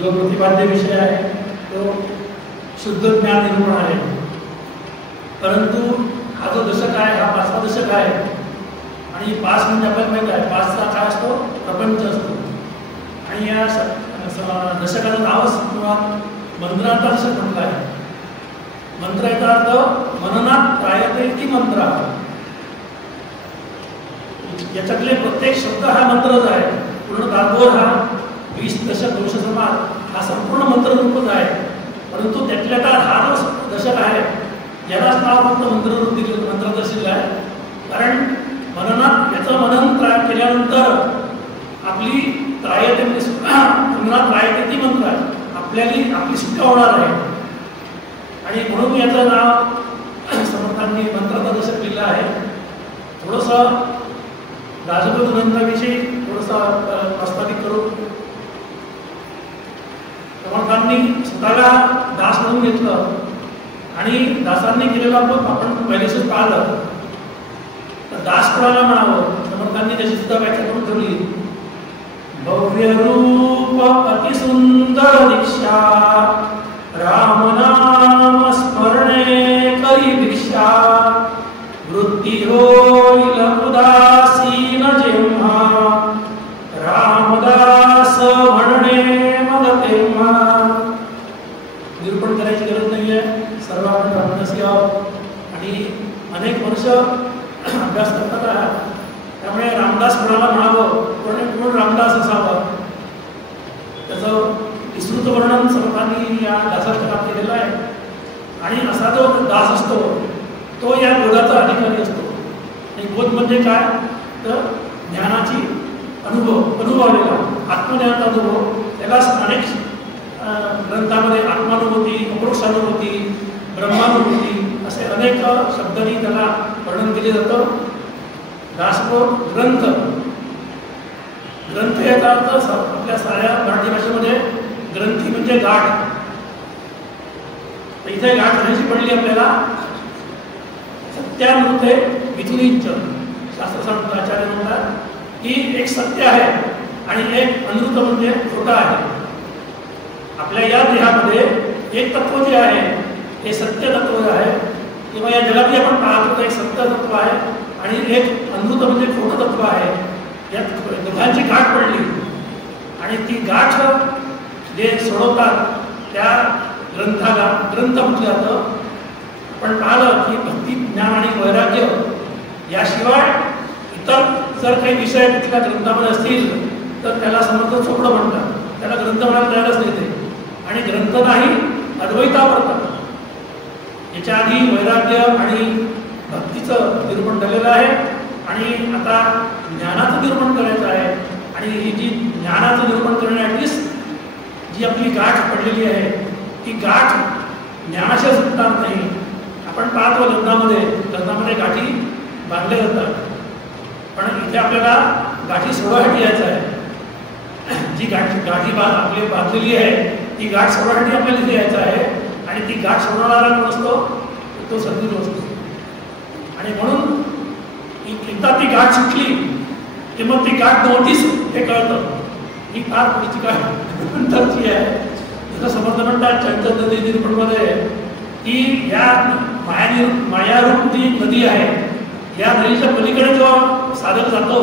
जो प्रतिपाद्य विषय आहे तो शुद्ध ज्ञान निरूपण आहे. परंतु हा जो दशक आहे हा 5वा दशक आहे आणि 5 म्हणजे आपल्याला माहीत आहे 5चा काय असतो, प्रपंच असतो. आणि या दशकाचं नावच मुळात मंत्रांचा दशक म्हटलं आहे. मंत्र याचा अर्थ मननात त्रायते इति मंत्र. याच्यातले प्रत्येक शब्द हा मंत्रच आहे. पूर्ण दासबोध हा 20 दशक वंश समाज हा संपूर्ण मंत्ररूपच आहे. परंतु त्यातल्या हा जो दशक आहे यालाच नाव फक्त मंत्रदर्शित आहे. कारण मननात याचं मनन केल्यानंतर आपली त्रायते मननात त्रायते ती मंत्र आपली सुटका होणार आहे. आणि म्हणून याचं नाव समर्थांनी मंत्राचा दशक लिहिलं आहे. थोडंसं दासबोध ग्रंथाविषयी थोडंसं प्रस्तावित करू. समर्थांनी स्वतःला दास म्हणून घेतलं आणि दासांनी केलेला आपण पहिलेच पाहिलं. तर दास कोणाला म्हणावं समर्थांनी त्याची सुद्धा व्याख्या करून ठेवली. भव्य रूप अतिसुंदर दीक्षा राम नाम स्मरणे करी भिक्षा वृत्ती होईल उदासीन जेव्हा रामदास म्हणणे मग तेव्हा. निरूपण करायची गरज नाही आहे. सर्व आपण ब्राह्मणसी आहोत आणि अनेक वर्ष अभ्यास करतात आहात. त्यामुळे रामदास कोणाला म्हणावं, कोण रामदास असावा त्याचं विस्तृत वर्णन समर्थांनी या दासाचं काम केलेलं आहे. आणि असा जो दास असतो तो या बोधाचा अधिकारी असतो. आणि बोध म्हणजे काय तर ज्ञानाची अनुभव आलेला आत्मज्ञानाचा अनुभव. त्याला अनेक ग्रंथामध्ये आत्मानुभूती, अपरोक्षानुभूती, ब्रह्मानुभूती असे अनेक शब्दांनी त्याला वर्णन केले जातं. दासबोध ग्रंथ याचा अर्थ आपल्या साऱ्या मराठी भाषेमध्ये ग्रंथी म्हणजे गाठ. इथे गाठ घ्यायची पडली आपल्याला. सत्यानृते विधुनीच शास्त्र सांगतो आचार्य म्हणतात की एक सत्य आहे आणि एक अनृत म्हणजे खोटा आहे. आपल्या या देहामध्ये एक तत्व जे आहे हे सत्य तत्व आहे किंवा या जगात आपण पाहतो तर एक सत्य तत्व आहे आणि एक अनृत म्हणजे खोटं तत्व आहे. या दोघांची गाठ पडली आणि ती गाठ जे सोडवतात त्या ग्रंथाला ग्रंथ म्हटलं जातं. आपण पाहिलं की भक्ती, ज्ञान आणि वैराग्य याशिवाय इतर जर काही विषय कुठल्या ग्रंथामध्ये असतील तर त्याला समर्थ चोपडं म्हणतात. त्याला ग्रंथ म्हणायला तयारच नाही ते. आणि ग्रंथ नाही अद्वैतावर्त. याच्या आधी वैराग्य आणि भक्तीचं निरूपण झालेलं आहे आणि आता ज्ञानाचं निरूपण करायचं आहे. आणि ही जी ज्ञानाचं निरूपण करण्यासाठीच जी आपली गाठ पडलेली आहे ती गाठ ज्ञानाशी सुटणार नाही. आपण पाहतो लग्नामध्ये गाठी बांधल्या जातात. पण इथे आपल्याला गाठी सोडवासाठी यायचं आहे. जी गाठी आपली बांधलेली आहे ती गाठ सोडवासाठी आपल्याला इथे यायचं आहे. आणि ती गाठ सोडवणारा कोण असतो तो सद्गुरू असतो. आणि म्हणून एकदा ती गाठ सुटली की मग ती गाठ नव्हतीच हे कळतं. ही फार पुढची काय नंतरची आहे. जसं समर्थ म्हणतात चंचल नदी निरूपणमध्ये की या मायारूप जी नदी आहे या नदीच्या पलीकडे जो साधक जातो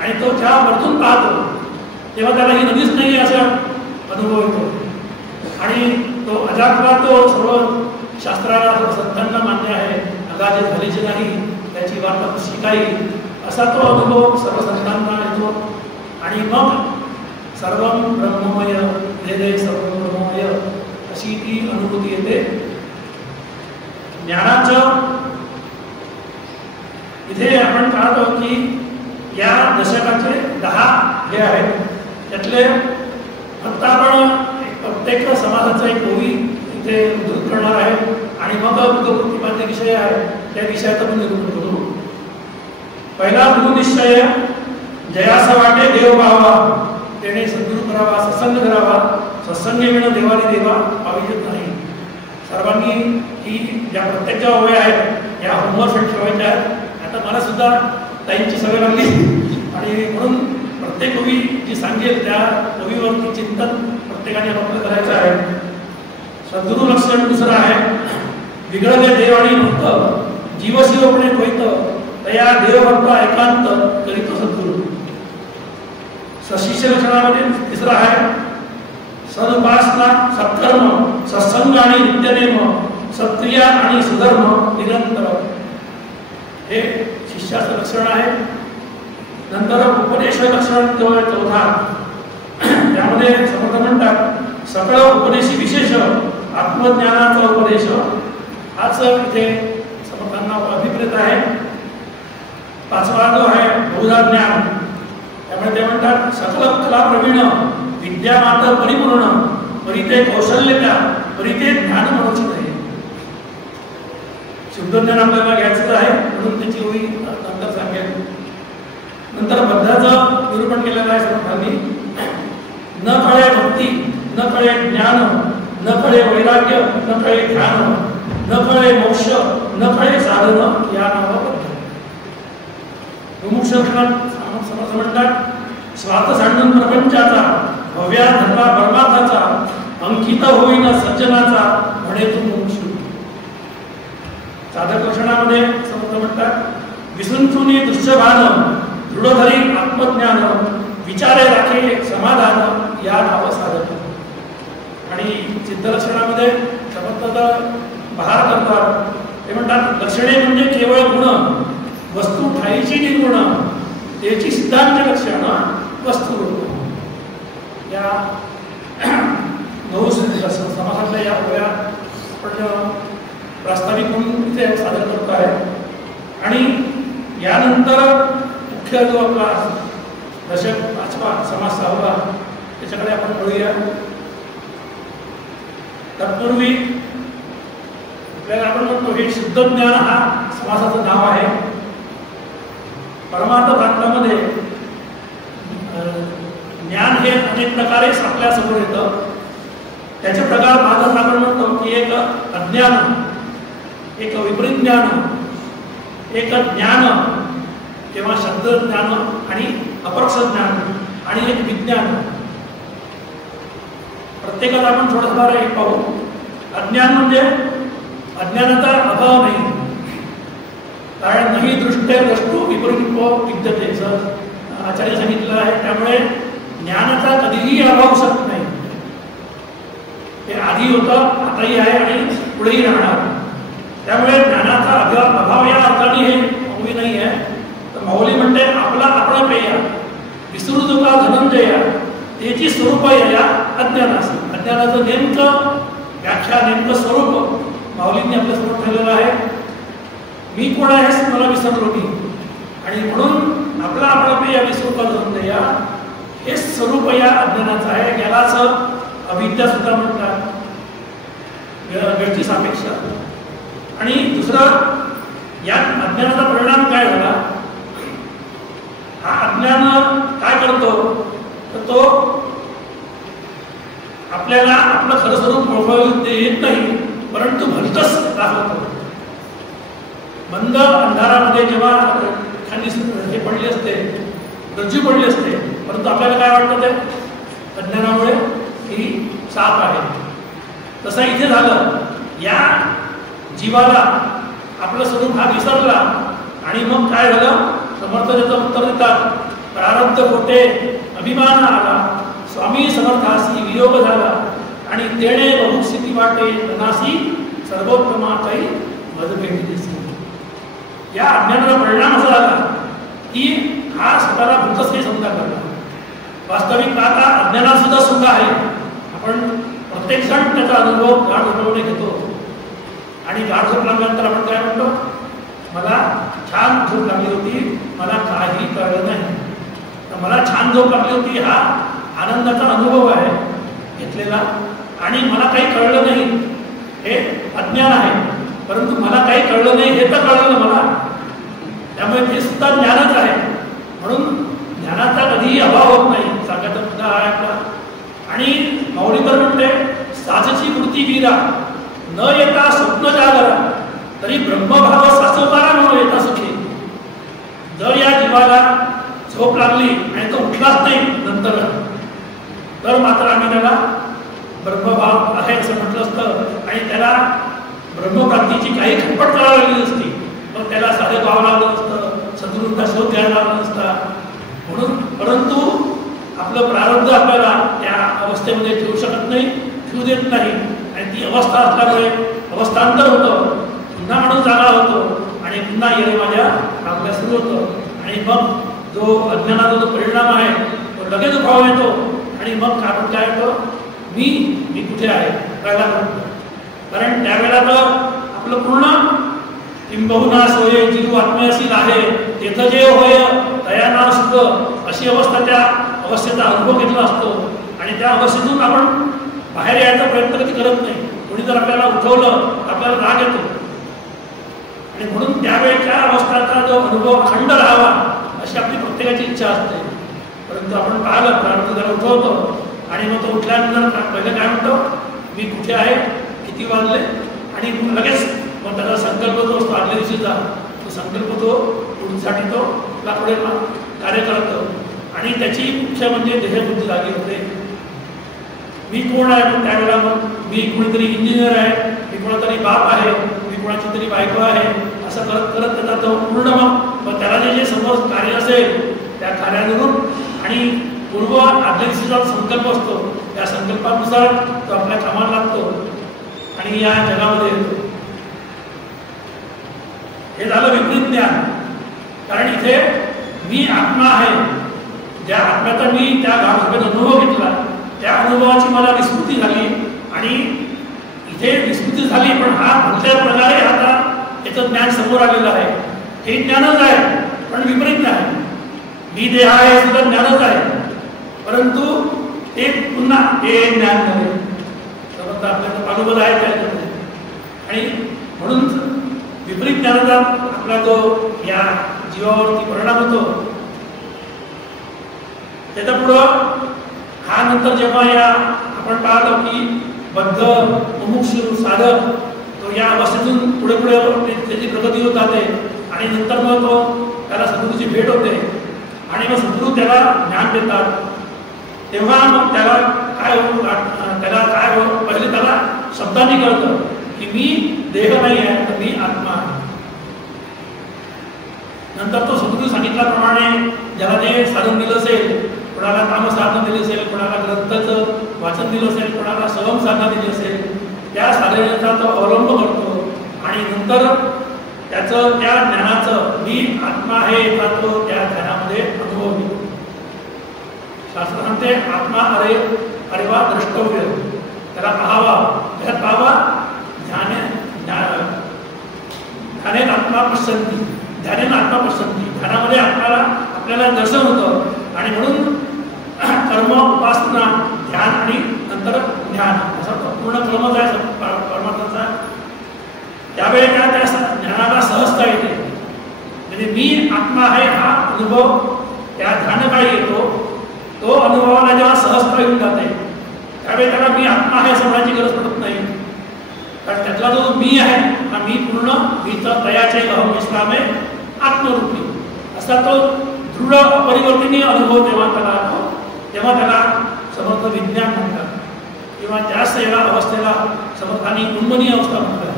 आणि तो ज्या वरतून पाहतो तेव्हा त्याला ही नदीच नाही आहे असा अनुभव येतो. आणि तो अजातवा तो सर्व शास्त्राला संतांना मान्य आहे. अगाजे झालेचे नाही त्याची वार्ता कशी काही असा तो अनुभव सर्व संतांना येतो. आणि मग सर्व ब्रह्ममय वेदे सर्व ब्रह्ममय अशी ती अनुभूती येते. ज्ञानाचं इथे आपण पाहतो की या दशकाचे 10 हे आहेत. त्यातले फक्त आपण प्रत्येक समाजाचा एक ओवी इथे उद्धृत करणार आहे आणि मग प्रतिपाद्य विषय आहे त्या विषयाचं आपण निरूपण करू. पहिला गुरुनिश्चय जयासा वाटे देव भावा त्याने सद्गुरू करावा, सत्संग करावा. सत्संग विण देवाने देवा पावित नाही. सर्वांनी ही ज्या प्रत्येक ज्या ओव्या आहेत या होमवर्कसाठी ठेवायच्या आहेत. आता मला सुद्धा ताईंची सवय लागली आणि म्हणून प्रत्येक ओवी जी सांगेल त्या ओवीवरती चिंतन प्रत्येकाने आपलं करायचं आहे. सद्गुरु लक्षण दुसरं आहे, बिघडले देव आणि भक्त जीवशिवपणे द्वैत तया देवभक्त एकांत करीतो सद्गुरु. सशिष्य लक्षणामध्ये तिसरं आहे, सदुपासना सत्कर्म सत्संग आणि नित्यनेम सत्क्रिया आणि सुधर्म निरंतर, हे शिष्याचं लक्षण आहे. नंतर उपदेश लक्षण चौथा, त्यामध्ये समर्थ म्हणतात सकळ उपदेशी विशेष आत्मज्ञानाचा उपदेश, हाच इथे समर्थांना अभिप्रेत आहे. पाचवा जो आहे बहुधा ज्ञान, त्यामुळे ते म्हणतात सकल कला प्रवीण विद्यामात्र परिपूर्ण परिते कौशल्यता परिते ज्ञान मनोचित आहे. शुद्ध ज्ञान आपल्याला घ्यायचं आहे म्हणून त्याची होई नंतर सांगेल. नंतर बद्धाचं निरूपण केलेलं आहे समर्थांनी, न कळे भक्ती न कळे ज्ञान न कळे वैराग्य न कळे ध्यान न कळे मोक्ष न कळे साधन या नावाबद्ध. मुमुक्ष समर्थ म्हणतात स्वार्थ सांडून प्रपंचाचा भव्या धर्मा परमार्थाचा अंकित होईन सज्जनाचा म्हणे तू मुमुक्षु. साधक लक्षणामध्ये समर्थ म्हणतात विसंतुनी दृश्यभान दृढधरी आत्मज्ञान विचारे राखे समाधान या नाव साधक. आणि सिद्ध लक्षणामध्ये समर्थता बहार करतात, ते म्हणतात लक्षणे म्हणजे केवळ गुण वस्तू ठाईची निर्गुण त्याची सिद्धांत लक्षण वस्तू. या 9 समासातल्या या ओव्या आपण प्रास्ताविक म्हणून इथे सादर करतो आहे. आणि यानंतर मुख्य जो आपला दशक 5वा समास 6वा त्याच्याकडे आपण वळूया. तत्पूर्वी आपल्याला आपण म्हणतो हे शुद्ध ज्ञान हा समासाचं नाव आहे. परमार्थ प्रांतामध्ये ज्ञान हे अनेक प्रकारे आपल्या समोर येतं. त्याचे प्रकार पाहत आपण म्हणतो की एक अज्ञान, एक विपरीत ज्ञान, एक ज्ञान किंवा शब्द ज्ञान आणि अपरोक्ष ज्ञान आणि एक विज्ञान. प्रत्येकाला आपण थोडंफार एक पाहू. अज्ञान म्हणजे अज्ञानाचा अभाव नाही, कारण नाही दृष्टे द्रष्टू विपरीत विद्यते आचार्य सांगितलं आहे. त्यामुळे ज्ञानाचा कधीही अभाव शकत नाही. ते आधी होतं, आताही आहे आणि पुढेही राहणार. त्यामुळे ज्ञानाचा अभाव या अर्थाने हे माऊली नाही आहे. तर माऊली म्हणते आपला आपण पेया विसरू तुका धनंजया त्याची स्वरूप या अज्ञानाचं. अज्ञानाचं नेमकं व्याख्या नेमकं स्वरूप माऊलींनी आपल्या समोर ठेवलेलं आहे. मी कोण आहेस मला विसरलो मी, आणि म्हणून आपला आपण पेया विसरू तुका धनंजया हे स्वरूप या अज्ञानाचं आहे. यालाच अविद्या सुद्धा म्हणतात, व्यक्ती सापेक्ष. आणि दुसरं या अज्ञानाचा परिणाम काय झाला, हा अज्ञान काय करतो तर तो आपल्याला आपलं खरं स्वरूप ओळखू येत नाही, परंतु भलतच दाखवतो. बंद अंधारामध्ये जेव्हा खाली हे पडले असते, रज्जू पडली असते, परंतु आपल्याला काय वाटतं ते अज्ञानामुळे ही साप आहे. तसं इथे झालं, या जीवाला आपलं स्वरूप हा विसरला आणि मग काय झालं, समर्थ त्याचं उत्तर देतात प्रारब्ध खोटे अभिमान आला स्वामी समर्थासी वियोग झाला आणि तेणे बहुस्थिती वाटे तनासी सर्वोत्तमाचाही मधुपेटी दिसली. या अज्ञानाचा परिणाम असा झाला की हा स्वतःला भूतस्थी समजा करला. वास्तविक पाहता अज्ञानात सुद्धा सुख आहे. आपण प्रत्येक जण त्याचा अनुभव गाढ झोपवणे घेतो आणि गाढ झोप लागल्यानंतर आपण काय म्हणतो, मला छान झोप लागली होती, मला काही कळलं नाही. तर मला छान झोप लागली होती हा आनंदाचा अनुभव आहे घेतलेला, आणि मला काही कळलं नाही हे अज्ञान आहे. परंतु मला काही कळलं नाही हे तर कळलं मला, त्यामुळे ते सुद्धा ज्ञानच आहे. म्हणून ज्ञानाचा कधीही अभाव होत नाही. सांगायचा मुद्दा आहे आपला. आणि माऊलीकर म्हणते साचची मूर्ती वीरा न येता स्वप्न जागरा तरी ब्रह्मभाव साचवताना म्हणून येता सुखी. जर या जीवाला झोप लागली आणि तो उठलाच नाही नंतर, तर मात्र आम्ही त्याला ब्रह्मप्राप्तीची काही खटपट करावी लागली नसती, मग त्याला साधे व्हावं लागलं नसतं, सद्गुरूंचा शोध घ्यायला लागला नसता. म्हणून परंतु आपलं प्रारब्ध आपल्याला त्या अवस्थेमध्ये ठेवू शकत नाही, ठेवू देत नाही. आणि ती अवस्था असल्यामुळे अवस्थांतर होतं, पुन्हा माणूस जागा होतो आणि पुन्हा येणे माझ्या आपल्या सुरू होतं. आणि मग जो अज्ञानाचा जो परिणाम आहे तो लगेच भाव येतो आणि मग आपण काय होतं, मी कुठे आहे कळायला लागतो. कारण त्यावेळेला तर आपलं पूर्ण किंबहुना सोये जीव आत्म्याशील आहे तेथ जे होय दयाना सुख अशी अवस्था, त्या अवस्थेचा अनुभव घेतला असतो. आणि त्या अवस्थेतून आपण बाहेर यायचा प्रयत्न कधी करत नाही. कोणी जर आपल्याला उठवलं आपल्याला राग येतो. आणि म्हणून त्यावेळेच्या अवस्थाचा जो अनुभव अखंड राहावा अशी आपली प्रत्येकाची इच्छा असते. परंतु आपण पाहिलं प्रारब्ध त्याला उठवतो आणि मग तो उठल्यानंतर पहिले काय म्हणतो, मी कुठे आहे, किती वाजले, आणि लगेच मग त्याचा संकल्प जो असतो आदल्या दिवशीचा, तो संकल्प तो पुढीसाठी तो पुढे कार्य करतो. आणि त्याची मुख्य म्हणजे देहबुद्धी जागी होते. मी कोण आहे, पण त्यावेळेला मग मी कोणीतरी इंजिनियर आहे, मी कोणातरी बाप आहे, मी कोणाची तरी बायको आहे, असं करत करत त्याचा तो पूर्ण मग त्याला जे समोर कार्य असेल त्या कार्यानुरूप आणि पूर्व आदल्या दिवशीचा संकल्प असतो त्या संकल्पानुसार तो आपल्या कामाला लागतो आणि या जगामध्ये येतो. हे झालं विपरीत ज्ञान. कारण इथे मी आत्मा आहे, ज्या आत्म्याचा मी त्या गावामध्ये अनुभव घेतला, त्या अनुभवाची मला विस्मृती झाली. आणि इथे विस्मृती झाली, पण हा कुठल्या प्रकारे आता याचं ज्ञान समोर आलेलं आहे. हे ज्ञानच आहे, पण विपरीत आहे. मी देह आहे सुद्धा ज्ञानच आहे, परंतु ते पुन्हा हे ज्ञान नव्हे. समजतं आपल्याला पाठोपाठ आहे त्याच्यामध्ये. आणि म्हणून विपरीत ज्ञानाचा आपला जो या जीवावरती परिणाम होतो. त्याच्या पुढं हा नंतर जेव्हा या आपण पाहतो की बद्ध मुमुक्षु साधक तो या अवस्थेतून पुढे पुढे त्याची प्रगती होत जाते. आणि नंतर मग तो त्याला सद्गुरूची भेट होते आणि मग सद्गुरू त्याला ज्ञान देतात. तेव्हा मग त्याला काय पहिले त्याला शब्दांनी कळतं की मी देह नाही आहे, तर मी आत्मा आहे. नंतर तो सद्गुरू सांगितल्याप्रमाणे ज्याला जे साधन दिलं असेल, कोणाला कामसाधना दिली असेल, कोणाला ग्रंथाचं वाचन दिलं असेल, कोणाला सहम साधना दिली असेल, त्या साधनेचा तो अवलंब करतो. आणि नंतर त्याचं त्या ज्ञानाचं मी आत्मा आहे याचा तो त्या ध्यानामध्ये अनुभव घेतो. शास्त्र म्हणते आत्मा अरे वा द्रष्टव्य, त्याला पाहावा, त्यात पाहावा. ध्यानेन आत्मा पश्यन्ति, ध्यानेन आत्मा पश्यन्ति, ध्यानामध्ये आपल्याला दर्शन होतं. आणि म्हणून कर्म, उपासना, ध्यान आणि नंतर ज्ञान असा पूर्ण क्रमच आहे परमार्थाचा. त्यावेळी काय त्या ज्ञानाला सहजता येते. म्हणजे मी आत्मा आहे हा अनुभव त्या ध्यानकाळी येतो. तो अनुभवाला जेव्हा सहजता येऊन जाते त्यावेळी त्याला मी आत्मा आहे समजायची गरज पडत नाही. कारण त्यातला जो मी आहे हा मी पूर्ण मी तर तयाचे अहम विश्रामे आत्मरूपी असा तो दृढ अपरिवर्तनीय अनुभव तेव्हा त्याला समर्थ विज्ञान म्हणतात. किंवा जास्त या अवस्थेला समर्थांनी उन्मनी अवस्था म्हणतात.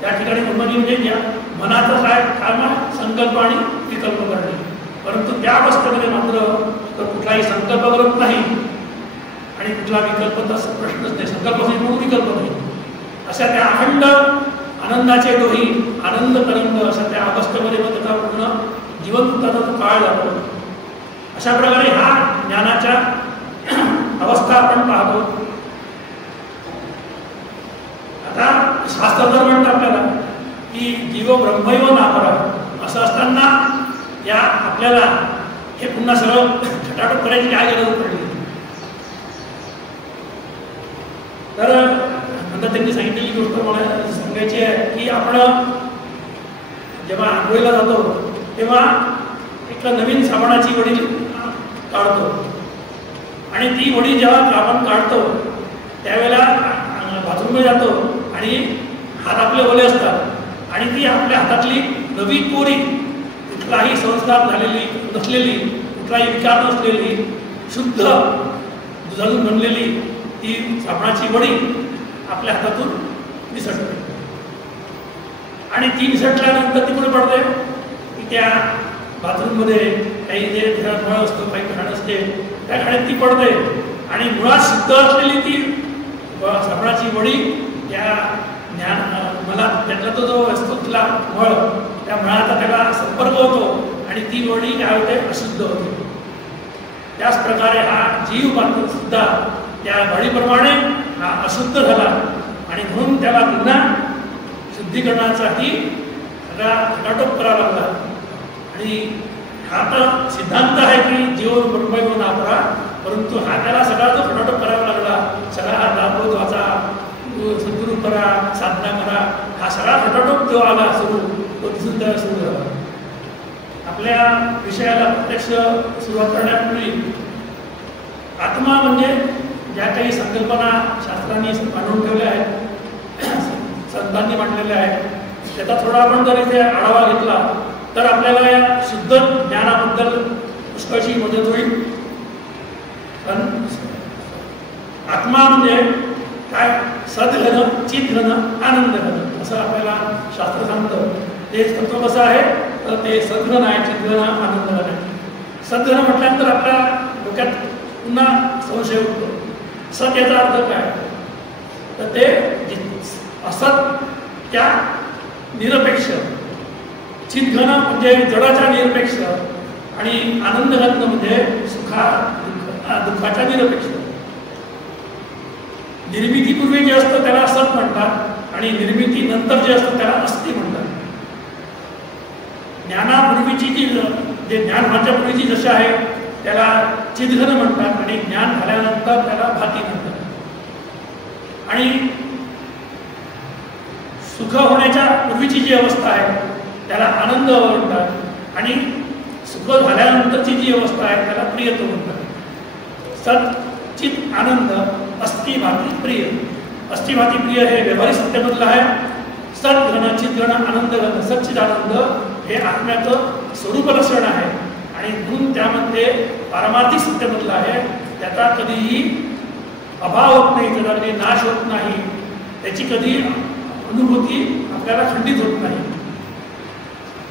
त्या ठिकाणी उन्मनी म्हणजे ज्या मनाचं काय काम आहे, संकल्प आणि विकल्प करणे. परंतु त्या अवस्थेमध्ये मात्र तर कुठलाही संकल्प करत नाही आणि कुठला विकल्पचा प्रश्नच नाही. संकल्प म्हणून विकल्प नाही. अशा त्या अखंड आनंदाचे डोही, आनंद तरंग अशा त्या अवस्थेमध्ये मग त्याचा पूर्ण जीवनमुक्ताचा काळ जातो. अशा प्रकारे हा ज्ञानाच्या अवस्था आपण पाहतो. आता शास्त्र तर म्हणतं आपल्याला की जीव ब्रह्मैव नापरा, असं असताना या आपल्याला हे पुन्हा सगळं खटाटोप करायची काय गरज पडली. तर नंतर त्यांनी सांगितलेली गोष्ट मला सांगायची आहे की आपण जेव्हा आंघोळीला जातो तेव्हा एक नवीन साबणाची वडी काढतो आणि ती वडी जेव्हा आपण काढतो त्यावेळेला बाथरूममध्ये जातो आणि हात आपले ओले असतात आणि ती आपल्या हातातली नवी कोरी, कुठलाही संस्कार झालेली नसलेली, कुठलाही विकार नसलेली, शुद्ध दुधातून बनलेली ती साबणाची वडी आपल्या हातातून निसटते. आणि ती निसटल्यानंतर ती कुठे पडते की त्या बाथरूममध्ये काही जे घरात मळ असतो, काही घाण असते, त्या घाण्यात ती पडते. आणि मुळात शुद्ध असलेली ती साबणाची वडी त्या ज्ञान मला त्यातला तो जो वस्तूतला मळ, त्या मळाचा त्याला संपर्क होतो आणि ती वडी काय होते, अशुद्ध होते. त्याच प्रकारे हा जीव मात्र सुद्धा त्या वडीप्रमाणे हा अशुद्ध झाला आणि म्हणून त्याला पुन्हा शुद्धीकरणासाठी सगळा खटाटोप करावा लागला. आणि हा तर सिद्धांत आहे की जीव ब्रह्मैव नापरा, परंतु हा त्याला सगळा जो खटाटोप करावा लागला, सगळा हा दाबोध वाचा, सद्गुरू करा, साधना करा, हा सगळा खटाटोप जो आला सुरू तो दिसून त्याला सुरू झाला. आपल्या विषयाला प्रत्यक्ष सुरुवात करण्यापूर्वी आत्मा म्हणजे ज्या काही संकल्पना शास्त्रांनी मांडून ठेवल्या आहेत, संतांनी मांडलेल्या आहेत, त्याचा थोडा आपण जर इथे आढावा घेतला तर आपल्याला या शुद्ध ज्ञानाबद्दल पुष्कळशी मदत होईल. आत्मा म्हणजे काय, सद्घन, चितघन, आनंद घन असं आपल्याला शास्त्र सांगतं. ते तत्व कसं आहे तर ते सद्घन आहे, चितघन, आनंद घन आहे. सद्घन म्हटल्यानंतर आपल्या डोक्यात पुन्हा संशय उठतो. सत याचा अर्थ काय तर ते असत त्या निरपेक्ष, चितघन म्हणजे जडाच्या निरपेक्ष आणि आनंद घन म्हणजे दुःखाच्या निरपेक्ष. निर्मितीपूर्वी जे असतं त्याला सत म्हणतात आणि निर्मिती नंतर जे असतं त्याला अस्ति म्हणतात. ज्ञानापूर्वीची जे ज्ञान व्हायच्यापूर्वीची जशी आहे त्याला चितघन म्हणतात आणि ज्ञान झाल्यानंतर त्याला भाती म्हणतात. आणि सुख होण्याच्या पूर्वीची जी अवस्था आहे त्याला आनंद म्हणतात आणि सुख झाल्यानंतरची जी अवस्था आहे त्याला प्रियत्व म्हणतात. सत, चित, आनंद, अस्ति, भाती, प्रिय. अस्ति, भाती, प्रिय हे व्यवहारिक सत्तेमधलं आहे. सत घन, चित घन, आनंद घन, सच्चित आनंद हे आत्म्याचं स्वरूप लक्षण आहे आणि म्हणून त्यामध्ये पारमार्थिक सत्तेमधलं आहे. त्याचा कधीही अभाव होत नाही, त्याचा कधी नाश होत नाही, त्याची कधी अनुभूती आपल्याला खंडित होत नाही.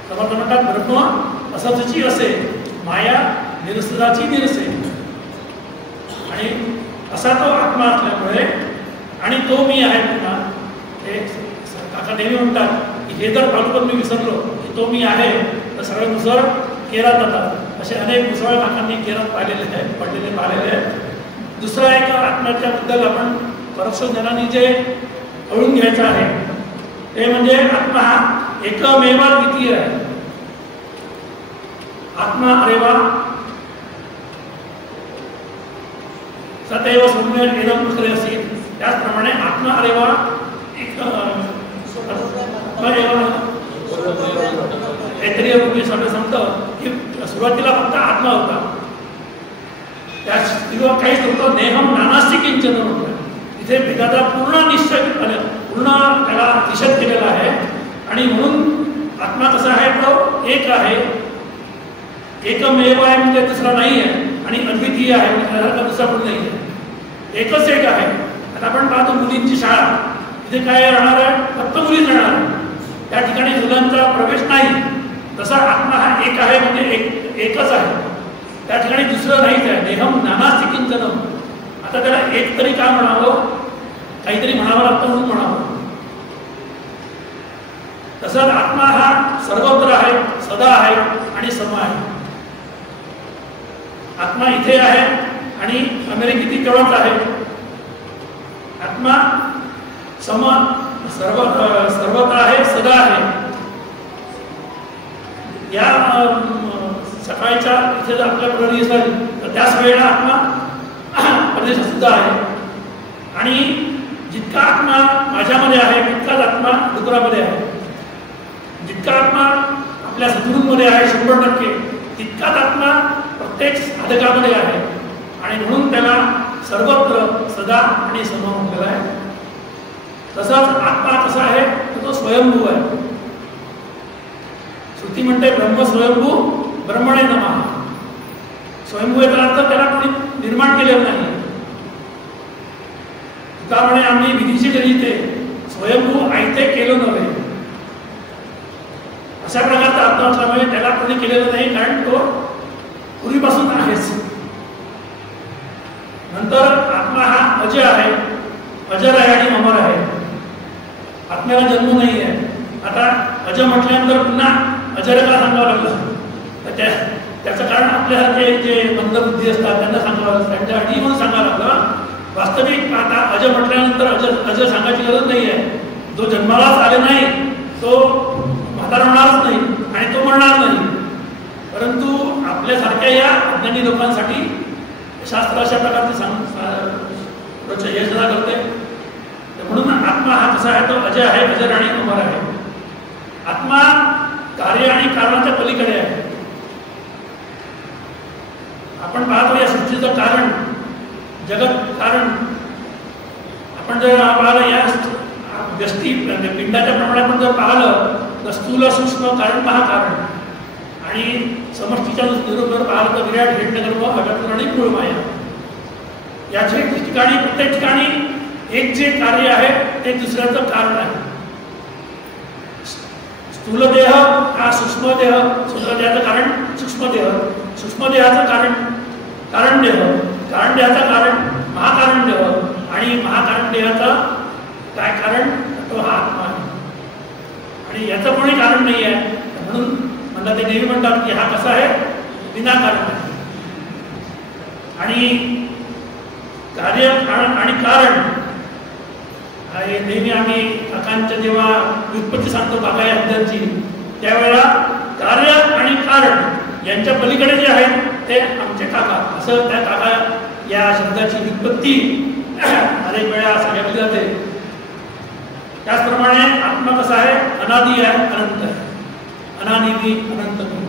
समर्थ म्हणतात ब्रह्म असतची असे, माया निरसदाची निरसे. आणि असा तो आत्मा असल्यामुळे आणि तो मी आहे पुन्हा. हे काका नेहमी म्हणतात की हे जर पालुपण मी विसरलो की तो मी आहे तर सगळे मुसळ केरात जातात. असे अनेक मुसळ काकांनी केरात पाहिलेले आहेत, पडलेले पाहिलेले आहेत. दुसरा एक आत्म्याच्या बद्दल आपण परोक्ष ज्ञानाने जे कळून घ्यायचं आहे ते म्हणजे आत्मा हा एकमेव द्वितीय आहे. आत्मा अरेवा सदैव सौम्य एकदम खरे असेल. त्याचप्रमाणे आत्मा अरेवा एक ऐत्रेय रूपी सांगतं की सुरुवातीला फक्त आत्मा होता, त्या स्थितीवर काहीच नव्हतं. नेहम नानास्ति किंचन होतं. तिथे भेदाचा पूर्ण निश्चय पूर्ण त्याला निषेध केलेला आहे. आणि म्हणून आत्मा कसा आहे तो एक आहे, एकमेव आहे म्हणजे दुसरा नाही आहे आणि अद्वितीय आहे म्हणजे दुसरा पण नाही आहे, एकच एक आहे. आता आपण पाहतो मुलींची शाळा, तिथे काय राहणार आहे, फक्त मुलीच राहणार, त्या ठिकाणी मुलांचा प्रवेश नाही. तसा आत्मा हा एक आहे म्हणजे एकच आहे, त्या ठिकाणी दुसरं नाहीच आहे. नेहम नानास्ति किंचनम. आता त्याला एक तरी का म्हणावं, काहीतरी म्हणावं लागतं म्हणून म्हणावं. तसंच आत्मा हा सर्वत्र आहे, सदा आहे आणि सम आहे. आत्मा इथे आहे आणि अमेरिकेत तेवढाच आहे. आत्मा सम सर्वत्र आहे, सदा आहे. या सकाळच्या इथे जर आपल्या प्रणाली असेल तर त्याच वेळेला आत्मा प्रदेश सुद्धा आहे. आणि जितका आत्मा माझ्यामध्ये आहे तितकाच आत्मा डुकरामध्ये आहे. जितका आत्मा आपल्या सद्गुरूंमध्ये आहे 100%, तितकाच आत्मा प्रत्येक साधकामध्ये आहे. आणि म्हणून त्याला सर्वत्र सदा आणि सम म्हटलेला आहे. तसाच आत्मा कसा आहे तर तो स्वयंभू आहे. श्रुती म्हणते ब्रह्म स्वयंभू ब्रह्मणे नमः. स्वयंभू याचा अर्थ त्याला कोणी निर्माण केलेलं नाही. त्यामुळे आम्ही विधीचे गणिते स्वयंभू आयते केलं नव्हे. अशा प्रकारचा अर्थ असल्यामुळे त्याला कोणी केलेलं नाही, कारण तो पूर्वीपासून आहेच. नंतर आत्मा हा अजय आहे, अजर आहे आणि अमर आहे. आत्म्याला जन्म नाही आहे. आता अजय म्हटल्यानंतर पुन्हा अजर का सांगावं लागलं, तर त्याचं कारण आपल्यासारखे जे मंदबुद्धी असतात त्यांना सांगावं लागतं, त्यांच्या अटी म्हणून सांगावं लागलं. वास्तविक आता अजय म्हटल्यानंतर अजय सांगायची गरज नाही आहे. जो जन्मालाच आले नाही तो म्हातारा होणारच नाही आणि तो म्हणणार नाही. परंतु आपल्यासारख्या या अज्ञानी लोकांसाठी शास्त्र अशा प्रकारचे योजना करते. म्हणून आत्मा हा कसा आहे, तो अजय आहे, अजर आणि अमर आहे. आत्मा कार्य आणि कारणाच्या पलीकडे आहे. आपण पाहतो या सृष्टीचं कारण, जगत कारण. आपण जर पाहिलं या व्यक्ती पिंडाच्या प्रमाणात जर पाहिलं तर स्थूल सूक्ष्म कारण महाकारण आणि समष्टीच्या निरूपण पाहिलं तर विराट हिरण्यगर्भ अव्यक्त आणि मूळ माया. याचे ठिकाणी प्रत्येक ठिकाणी एक जे कार्य आहे ते दुसऱ्याचं कारण आहे. स्थूल देह हा सूक्ष्म देह, स्थूल देहाचं कारण सूक्ष्म देह, सूक्ष्म देहाचं कारण देह, कारण देहाचं कारण महाकारण देह आणि महाकारण देहाचं काय कारण, तो हा आत्मा आहे. आणि याचं कोणी कारण नाही आहे. म्हणून म्हणतात ते नेहमी म्हणतात की हा कसा आहे, विनाकारण आहे. आणि कार्य आणि कारण नेहमी आम्ही काकांच्या जेव्हा व्युत्पत्ती सांगतो काका या शब्दांची, त्यावेळेला कार्य आणि कारण यांच्या पलीकडे जे आहेत ते आमचे काका, असं त्या काका या शब्दाची व्युत्पत्ती अनेक वेळा सांगितली जाते. त्याचप्रमाणे आत्मा कसा आहे, अनादी आहे, अनंत आहे. अनादी अनंत नाही.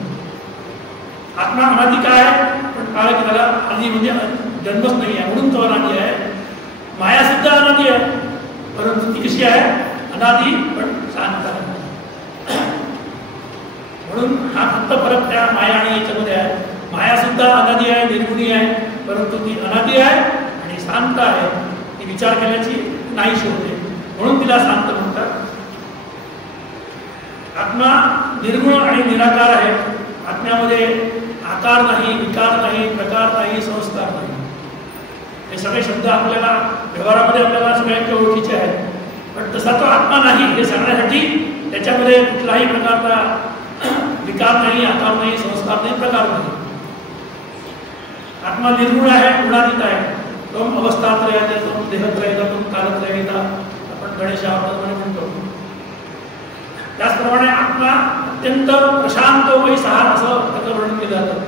आत्मा अनादी काय आहे, पण पाहिलं की त्याला आधी म्हणजे जन्मच नाही आहे म्हणून तो अनादी आहे. माया सुद्धा अनादी आहे, परंतु ती कशी आहे, अनादी पण शांत आहे. म्हणून हा फक्त फरक त्या माया आणि याच्यामध्ये आहे. माया सुद्धा अनादी आहे, निर्गुणी आहे, परंतु ती अनादी आहे आणि शांत आहे. ती विचार केल्याची नाहीशी होते, म्हणून तिला शांत म्हणतात. आत्मा निर्गुण आणि निराकार आहे. आत्म्यामध्ये आकार नाही, विकार नाही, प्रकार नाही, संस्कार नाही. हे सगळे शब्द आपल्याला व्यवहारामध्ये आपल्याला सगळ्यांच्या ओळखीचे आहेत. पण तसा तो आत्मा नाही हे सांगण्यासाठी त्याच्यामध्ये कुठलाही प्रकारचा विकार नाही, आकार नाही, संस्कार नाही, प्रकार नाही. आत्मा निर्गुण आहे, गुणातीत आहे. तो अवस्थात्रय आहे, तो देहत्रय, तो कालत्रय, आपण गणेशाप्रमाणे म्हणतो. त्याचप्रमाणे आत्मा अत्यंत प्रशांत वैसहार असं त्याचं वर्णन केलं जातं.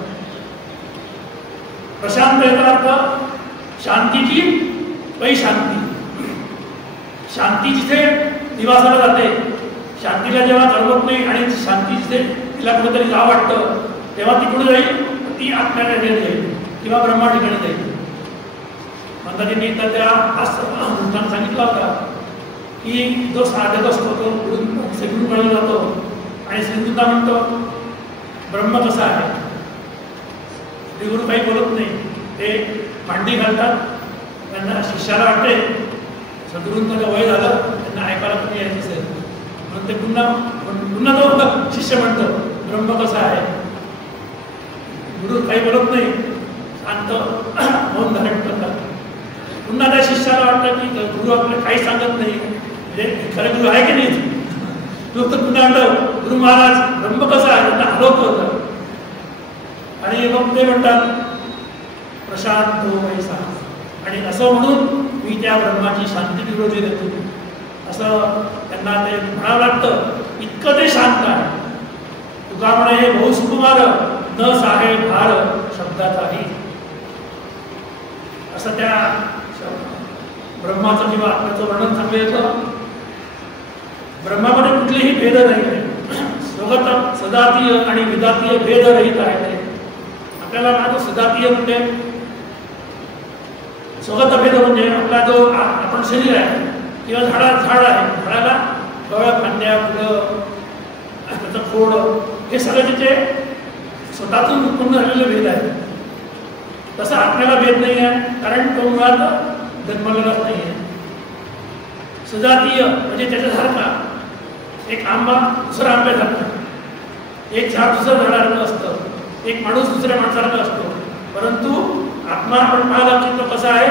प्रशांत याचा अर्थ शांतीची वैशांती. शांती जिथे निवासाला जाते, शांतीला जेव्हा करमत नाही आणि शांती जिथे तिला कुठेतरी जावं वाटतं तेव्हा ती कुठे जाईल, ती आत्म्याच्या ठिकाणी जाईल किंवा ब्रह्मा ठिकाणी जाईल. म्हणतात मी तर त्या अनुष्ठान सांगितला होता की जो साधक असतो तो श्रीगुरूकडे जातो आणि श्रीगुरूंना म्हणतो ब्रह्म कसा आहे. श्रीगुरू काही बोलत नाही, ते मांडी घालतात. त्यांना शिष्याला वाटते सद्गुरूंचं वय झालं, त्यांना ऐकायला कमी यायचं असेल म्हणून ते पुन्हा तो शिष्य म्हणतो ब्रह्म कसा आहे. गुरु काही बोलत नाही, शांत मौन धारण करतात. पुन्हा त्या शिष्याला वाटतं की गुरु आपल्याला काही सांगत नाही, म्हणजे खरं गुरु आहे की नाही. तो तर पुन्हा म्हणतो गुरु महाराज ब्रह्म कसा आहे, त्यांना हलवत होतं. आणि मग ते म्हणतात प्रशांत वैसा. आणि असं म्हणून मी त्या ब्रह्माची शांती विरोधी देतो असं त्यांना ते म्हणावं लागतं. इतकं ते शांत आहे. तुका म्हणे हे बहु सुकुमार न साहे भार शब्दाचाही. असं त्या ब्रह्माचं किंवा आत्म्याचं वर्णन चांगलं येतं. ब्रह्मामध्ये कुठलेही भेद नाही आहे. स्वगत सदातीय आणि विदातीय भेद रहित आहे ते. आपल्याला माझं सदातीय म्हणजे स्वगत भेद म्हणजे आपला जो आपण शरीर आहे किंवा झाड आहे, झाडाला गवळ, फांद्या, फुलं, त्याचं खोड, हे सगळे तिथे स्वतःतून उत्पन्न झालेले भेद आहे. तसा आपल्याला भेद नाही आहे, कारण तो मुळात जन्मलेलाच नाही आहे. सजातीय म्हणजे त्याच्यासारखा, एक आंबा दुसरा आंब्यासारखा, एक झाड दुसऱ्या झाडासारखं असतं, एक माणूस दुसऱ्या माणसासारखा असतो. परंतु आत्मा आपण पाहिला की तो कसा आहे,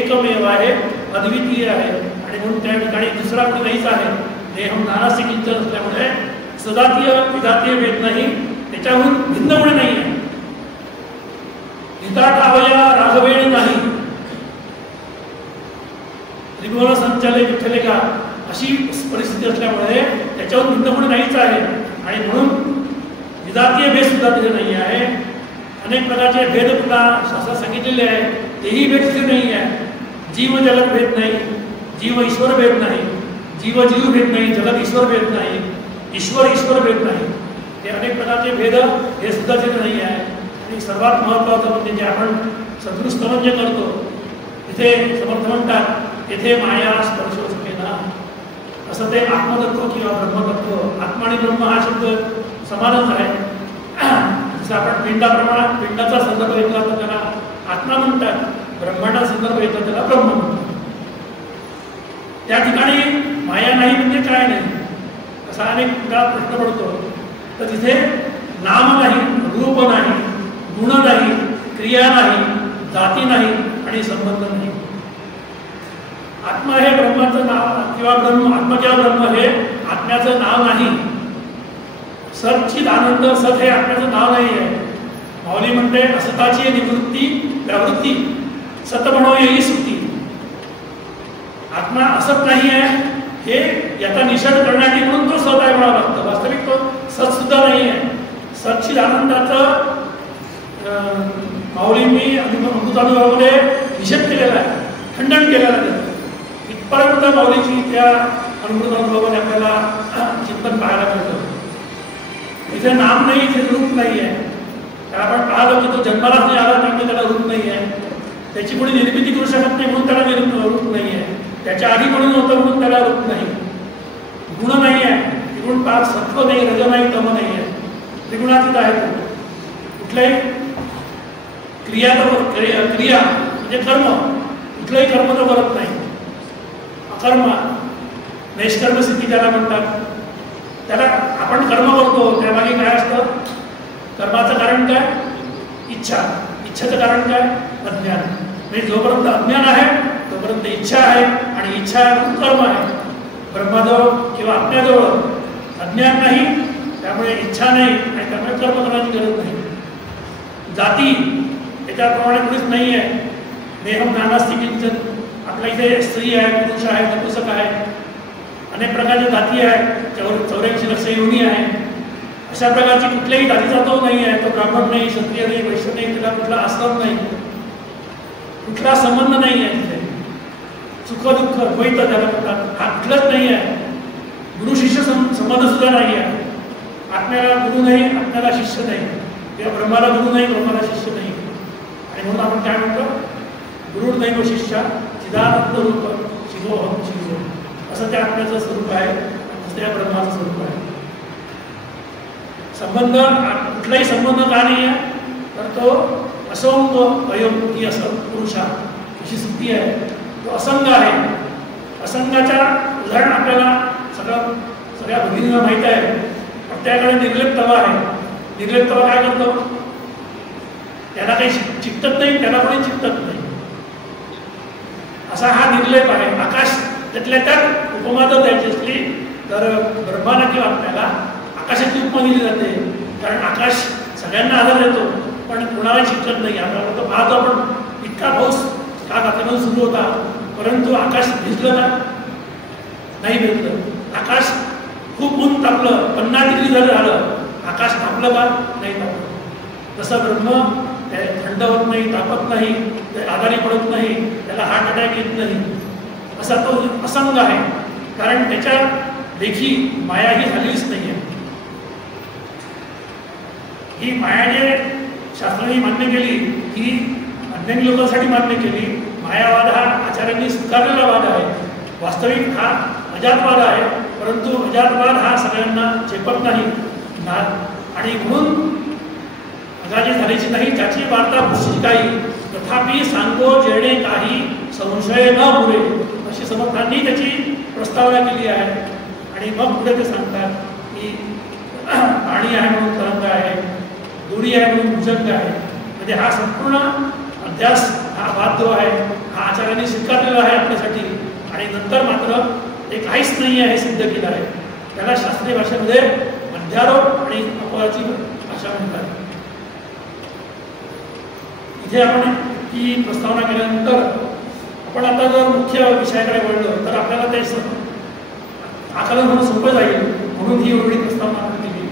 एकमेव आहे, अद्वितीय आहे. आणि म्हणून त्या ठिकाणी दुसरा कोणी नाहीच आहे. देहम नानासी किंचन असल्यामुळे सजातीय विजातीय भेद नाही, त्याच्याहून भिन्न कोणी नाही आहे. हिताठावया राघवेण नाही, त्रिभुवन संचालय विठ्ठलेका अशी परिस्थिती असल्यामुळे त्याच्याहून भिन्न कोणी नाहीच आहे. आणि म्हणून विजातीय भेद सुद्धा तिथे नाही आहे. अनेक प्रकारचे भेद तुला शास्त्रात सांगितलेले आहे, तेही भेद तिथे नाही आहे. जीव जगत भेद नाही, जीव ईश्वर भेद नाही, जीव जीव भेद नाही, जगत ईश्वर भेद नाही, ईश्वर ईश्वर भेद नाही. हे अनेक प्रकारचे भेद हे सुद्धा तिथे नाही आहे. आणि सर्वात महत्त्वाचं म्हणजे जे आपण सदृष्टमन जे करतो, तिथे समर्थ म्हणतात तेथे माया स्पर्श केला. असं ते आत्मतत्व किंवा ब्रह्मतत्व, आत्मा आणि ब्रह्म हा शब्द समानच आहे. जसं आपण पिंडाप्रमाणात पिंडाचा संदर्भ घेतला तर त्याला आत्मा म्हणतात, ब्रह्मांडाचा संदर्भ घेतला त्याला ब्रह्म म्हणतात. त्या ठिकाणी माया नाही म्हणजे काय नाही असा अनेकदा प्रश्न पडतो. तर तिथे नाम नाही, रूप नाही, गुण नाही, क्रिया नाही, जाती नाही आणि संबंध नाही. आत्मा हे ब्रह्माचं नाव किंवा ब्रह्म, आत्मा किंवा ब्रह्म हे आत्म्याचं नाव नाही. सच्चिद आनंद, सत हे आत्म्याचं नाव नाही आहे. माऊली म्हणते असताची निवृत्ती प्रवृत्ती, सत म्हणो येई सुती. आत्मा असत नाही आहे हे याचा निषेध करण्यासाठी म्हणून तो सत आहे म्हणावं लागतं. वास्तविक तो सत सुद्धा नाही आहे. सच्चिद आनंदाचं माऊलींनी अमृतानुभवामध्ये निषेध केलेला आहे, खंडन केलेलं आहे. इथपर्यंत माऊलीची त्या अमृतानुभवामध्ये आपल्याला चिंतन पाहायला मिळतं. इथे नाम नाही, इथे रूप नाही आहे. त्याला आपण पाहिलं की तो जन्मालाच नाही आला त्यामुळे त्याला रूप नाही आहे. त्याची कोणी निर्मिती करू शकत नाही म्हणून त्याला रूप नाही आहे. त्याच्या आधी म्हणून होतं म्हणून त्याला रूप नाही. गुण नाही आहे, त्रिगुण पाच, सत्व नाही, रज नाही, तम नाही आहे, त्रिगुणातीत आहे तो. कुठल्याही क्रिया म्हणजे कर्म, कुठलंही कर्म तो करत नाही. अकर्म, नैष्कर्म स्थिती ज्याला म्हणतात, त्याला आपण कर्म करतो त्यामागे काय असतं? कर्माचं कारण काय? इच्छा. इच्छेचं कारण काय? अज्ञान. म्हणजे जोपर्यंत अज्ञान आहे तोपर्यंत इच्छा आहे, आणि इच्छा आहे म्हणून कर्म आहे. ब्रह्माजवळ किंवा आत्म्याजवळ अज्ञान नाही, त्यामुळे इच्छा नाही, आणि त्यामुळे कर्म करण्याची गरज नाही. जाती त्याच्याप्रमाणे कुणीच नाही आहे. देहम नानास्ति किंचन, आपल्या इथे स्त्री आहे, पुरुष आहे, नपुंसक आहे, अनेक प्रकारच्या जाती आहेत, 84 लक्ष योनी आहे. अशा प्रकारची कुठल्याही जातीचा तो नाही आहे. तो ब्राह्मण नाही, क्षत्रिय नाही, वैश्य नाही, त्याला कुठला आश्रम नाही, कुठला संबंध नाही आहे. तिथे सुख दुःख द्वैत त्याला म्हणतात, हा कुठलाच नाही आहे. गुरु शिष्य संबंध सुद्धा नाही आहे. आत्म्याला गुरु नाही, आत्म्याला शिष्य नाही, किंवा ब्रह्माला गुरु नाही, ब्रह्माला शिष्य नाही. आणि म्हणून आपण काय म्हणतो? गुरु दैव शिष्या चिदानंद रूप शिवोहम शिवो, असं त्या आत्म्याचं स्वरूप आहे, असं त्या ब्रह्माचं स्वरूप आहे. संबंध कुठलाही संबंध का नाही आहे? तर तो असंग वयम ही असं पुरुषा अशी स्थिती आहे. तो असंग आहे. असंगाच्या उदाहरण आपल्याला सगळ्या भगिनींना माहीत आहे. प्रत्येकाकडे निर्लिप्तवा आहे. निर्लिप्तवा काय करतो? त्याला काही चिकटत नाही, त्याला कोणी चिकटत नाही, असा हा निर्लेप आहे. आकाश त्यातल्या त्यात उपमा जर द्यायची असली तर ब्रह्माला किंवा आपल्याला आकाशाची उपमा दिली जाते. कारण आकाश सगळ्यांना आधार देतो, पण कुणाला चिकटत नाही. आता पाहतो आपण, इतका पाऊस काल रात्रीपासून सुरू होता, परंतु आकाश भिजलं का? नाही भिजलं. आकाश खूप ऊन तापलं, 50 डिग्री जर झालं, आकाश तापलं का? नाही तापलं. तसं ब्रह्म थंड होत नाही, तापत नाही, ते आजारी पडत नाही, त्याला हार्ट अटॅक येत नाही, असा तो असंग आहे. कारण त्याच्या देखी माया ही झालीच नाही आहे. ही माया जे शास्त्राने मान्य केली, ही अज्ञानी लोकांसाठी मान्य केली. मायावाद हा आचार्यांनी स्वीकारलेला वाद आहे. वास्तविक हा अजातवाद आहे, परंतु अजातवाद हा सगळ्यांना झेपत नाही. आणि म्हणून अगाजी झाल्याची नाही, ज्याची वार्ता पुसची काही, तथापि सांगो जेणे काही संशय न पुरे, अशी समर्थांनी त्याची प्रस्तावना केली आहे आणि मग पुढे ते सांगतात की पाणी आहे म्हणून तरंग आहे, दोरी आहे म्हणून भुजंग आहे. म्हणजे हा संपूर्ण अध्यास, हा वाद जो आहे हा आचार्यांनी स्वीकारलेला आहे आपल्यासाठी. आणि नंतर मात्र ते काहीच नाही आहे हे सिद्ध केलं आहे. त्याला शास्त्रीय भाषेमध्ये अध्यारोप आणि अपवादाची भाषा म्हणतात. इथे आपण ही प्रस्तावना केल्यानंतर आपण आता जर मुख्य विषयाकडे वळलो तर आपल्याला ते आकलन होणं सोपं जाईल, म्हणून ही एवढी प्रस्तावना आपण केली.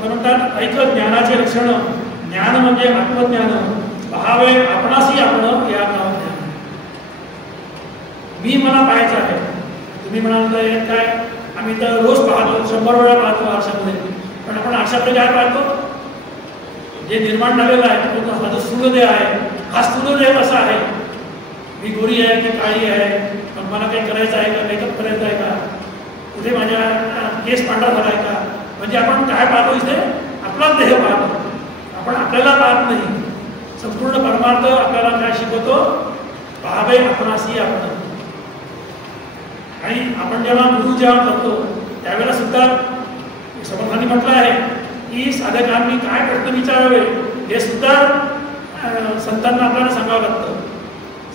म्हणतात ऐक ज्ञानाचे लक्षण, ज्ञान म्हणजे आत्मज्ञान, पहावे आपणासी आपण या नाव ज्ञान. मी मला पाहायचं आहे. तुम्ही म्हणाल तर काय, आम्ही तर रोज पाहतो, 100 वेळा पाहतो आरशामध्ये, पण आपण आरशाकडे काय पाहतो? जे निर्माण झालेलं आहे तो हा जो स्थूलदेह आहे, हा स्थूलदेह कसा आहे? मी गोरी आहे की काळी आहे, पण मला काही करायचं आहे का, मेकअप करायचा आहे का, कुठे माझ्या केस पांढरा झाला आहे का? म्हणजे आपण काय पाहतो? इथे आपलाच देह पाहतो, आपण आपल्याला पाहत नाही. संपूर्ण परमार्थ आपल्याला काय शिकवतो? पाहावे आपणासी आपण. आणि आपण जेव्हा गुरु जेव्हा करतो त्यावेळेला सुद्धा समर्थांनी म्हटलं आहे की साधकांनी काय प्रश्न विचारावे हे सुद्धा संतांना आपल्याला सांगावं लागतं.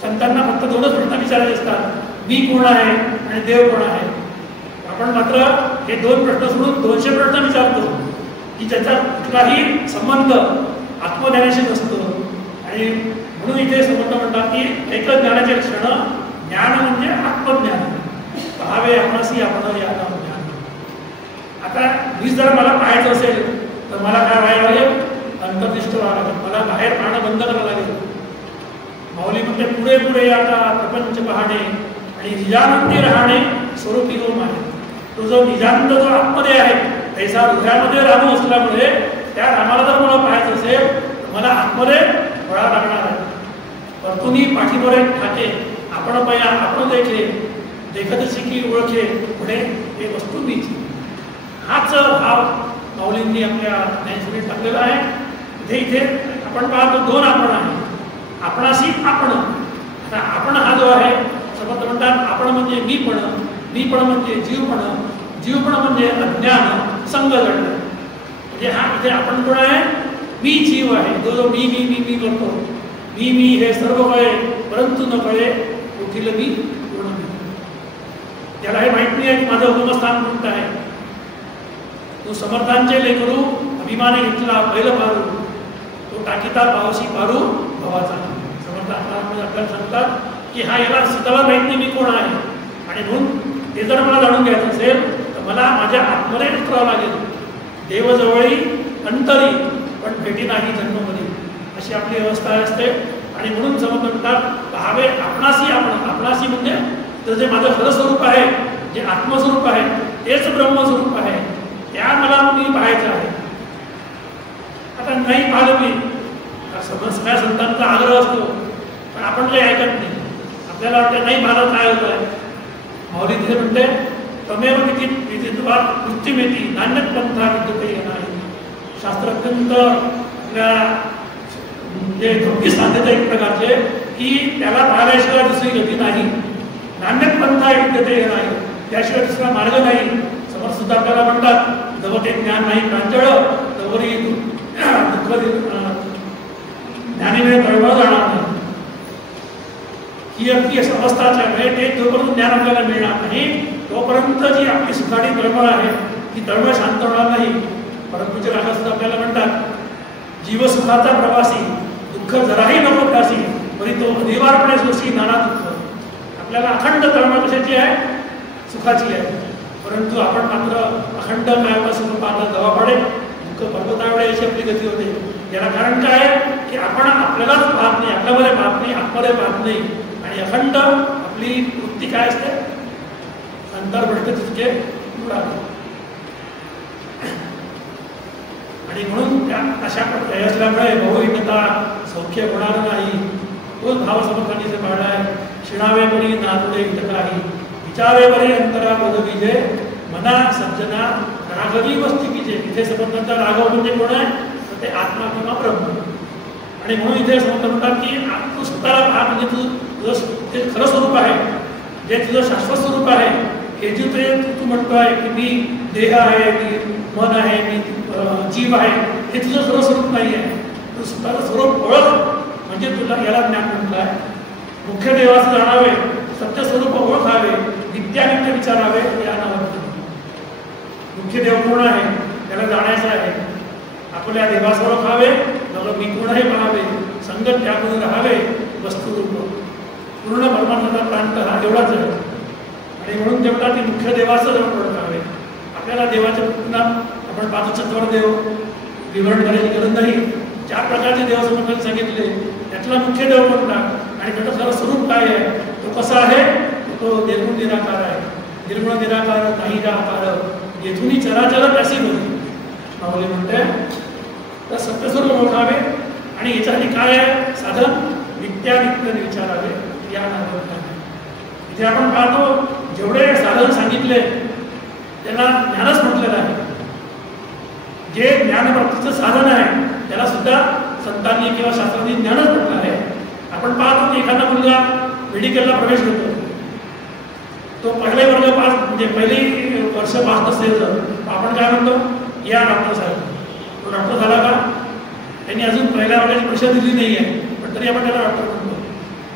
संतांना फक्त 2च प्रश्न विचारायचे असतात, मी कोण आहे आणि देव कोण आहे. आपण मात्र हे 2 प्रश्न सोडून 200 प्रश्न विचारतो की ज्याचा कुठलाही संबंध आत्मज्ञानाशी नसतो. आणि म्हणून इथे संबंध म्हणतात की एकच ज्ञानाचे लक्षण, ज्ञान म्हणजे आत्मज्ञान, पहावे आपणासी आपण या नाव ज्ञान. आता वीज जर मला पाहायचं असेल तर मला काय व्हायला लागेल? अंतर्निष्ठ व्हावं लागेल. मला बाहेर पाहणं बंद करावं लागेल. माऊली म्हणते पुढे पुढे आता प्रपंच पाहणे आणि निजानंदी राहणे स्वरूपी होम आहे. तो जो निजानंद जो आतमध्ये आहे तैसा हृदयामध्ये राम असल्यामुळे त्या रामाला जर मला पाहायचं असेल तर मला आतमध्ये वळावं लागणार आहे. परतुनी पाठीवर एक ठाके, आपण पया आपण देखे, देखत शिकी ओळखे पुढे हे वस्तू मीच. हाच भाव माऊलींनी आपल्या ज्ञानसूत्रीत टाकलेला आहे. इथे आपण पाहतो 2 आपण आहे, आपणाशी आपण. आता आपण हा जो आहे समर्थ म्हणतात आपण म्हणजे मीपण, मीपण म्हणजे जीवपण, जीवपण म्हणजे अज्ञान संग जडणं. म्हणजे हा इथे आपण कोण आहे? मी जीव आहे, जो मी मी मी मी करतो. मी मी हे सर्व कळे परंतु न कळे उठील मी पूर्ण मी. त्याला हे माहित नाही आहे की माझं उपमस्थान कोणतं आहे. तो समर्थांचे लेकरू अभिमाने घेतला पहिलं पारू, तो टाकीता पावशी पारू भावाचा. समर्थ आपल्याला सांगतात की हा याला स्वतःला माहित नाही मी कोण आहे. आणि म्हणून ते जर मला जाणून घ्यायचं असेल तर मला माझ्या आत्मध्ये उतरावं लागेल. देवजवळी अंतरी पण भेटी नाही जन्ममध्ये, अशी आपली अवस्था असते. आणि म्हणून समर्थ म्हणतात पहावे आपणासी आपण. आपणासी म्हणजे तर जे माझं खरं स्वरूप आहे, जे आत्मस्वरूप आहे, तेच ब्रह्मस्वरूप आहे, त्या मला मी पाहायचं आहे. आता नाही पाहिलं मी, सगळ्या संतांचा आग्रह असतो पण आपण काही ऐकत नाही. आपल्याला वाटतं नाही पाहिलं काय होतं आहे. माऊली तिथे म्हणते तमेव विदित्वात मृत्युमेती नान्यत पंथा विद्यते नाही. शास्त्र अत्यंत आपल्या म्हणजे धोकी साधते एक प्रकारचे की त्याला पाहिल्याशिवाय दुसरी गती नाही. नान्यत पंथा विद्यते नाही, त्याशिवाय दुसरा मार्ग नाही. समर्थ सुद्धा आपल्याला म्हणतात जवळ ते ज्ञान नाही प्रांजळ तवरी दुःख ज्ञानीवेळ तळमळ जाणार नाही. ही अगदी अवस्थाच आहे. ते जोपर्यंत ज्ञान आपल्याला मिळणार नाही तोपर्यंत जी आपली सुखाडी तळमळ आहे ती तळमळ शांत होणार नाही. परंतु राजा सुद्धा आपल्याला म्हणतात जीवसुखाचा प्रवासी, दुःख जराही नको त्यासी, तरी तो अनिवार्यपणे सोशी नाना दुःख. आपल्याला अखंड तळमळ कशाची आहे? सुखाची आहे. परंतु आपण मात्र अखंड काय सुख पाहता दवा पडे दुःख पर्वतावेळे अशी आपली गती होते. याला कारण काय आहे की आपण आपल्यालाच पाहत नाही, आपल्यामध्ये पाहत नाही, आतमध्ये पाहत नाही. आणि अखंड आपली वृत्ती काय असते? अंतर्भ्रष्ट तितके उडाले. आणि म्हणून त्या अशा प्रकारे असल्यामुळे बहुविधता सौख्य होणार नाही. तोच भाव समर्थांनी जे पाळला आहे. शिणावे बरी नातुडे काही, विचारे बरी अंतरा पद विजय, मना सज्जना राघवी वस्ती विजय. इथे समर्थांचा राघव म्हणजे कोण आहे? तर ते आत्मा किंवा ब्रह्म. आणि म्हणून इथे समर्थ म्हणतात की तू स्वतःला पाहा, म्हणजे तू तुझं ते खरं स्वरूप आहे जे तुझं शाश्वत स्वरूप आहे, हे जे तू म्हणतोय की मी देह आहे, मी मन आहे, मी जीव आहे, हे तुझं सर्व स्वरूप नाही आहे. तू स्वतःचं स्वरूप ओळख म्हणजे तुला याला ज्ञान म्हटलं आहे. मुख्य देवाचं जाणावे, सत्य स्वरूप ओळखावे, नित्यानित्य विचारावे या नावात. मुख्य देव कोण आहे त्याला जाणायचं आहे. आपल्या देवास ओळखावे, मग मी कोण हे पाहावे, संगत त्याकडून राहावे, वस्तुरूप पूर्ण परमात्म्याचा प्रांत हा एवढाच आहे. आणि म्हणून तेवढा ते मुख्य देवाचं जाऊन ओळखावे. आपल्याला देवाच्या पुन्हा आपण पाच चत्वार विवरण करायची गरज नाही. 4 प्रकारचे देव समोर सांगितले, त्यातला मुख्य देव कोणता आणि त्याचं सर्व स्वरूप काय आहे, तो कसा आहे, तो निर्गुण निराकार आहे. निर्गुण निराकार नाही आकार, येथूनही चराचर त्याशी बघी माऊली म्हणते. तर सत्यस्वरूप ओळखावे आणि याच्यासाठी काय आहे साधन, नित्यानित्य विचारावे या नावाने. इथे आपण पाहतो जेवढे साधन सांगितले त्याला ज्ञानच म्हटलेलं आहे. जे ज्ञानप्राप्तीचं साधन आहे त्याला सुद्धा संतांनी किंवा शास्त्रांनी ज्ञानच म्हटलं आहे. आपण पाहतो की एखादा मुलगा मेडिकलला प्रवेश घेतो, तो पहिले वर्ग पास म्हणजे पहिली वर्ष पास नसेल तर आपण काय म्हणतो, या डॉक्टर साहेब. तो डॉक्टर झाला का, त्यांनी अजून पहिल्या वर्गाची परीक्षा दिली नाही आहे, पण तरी आपण त्याला डॉक्टर म्हणतो.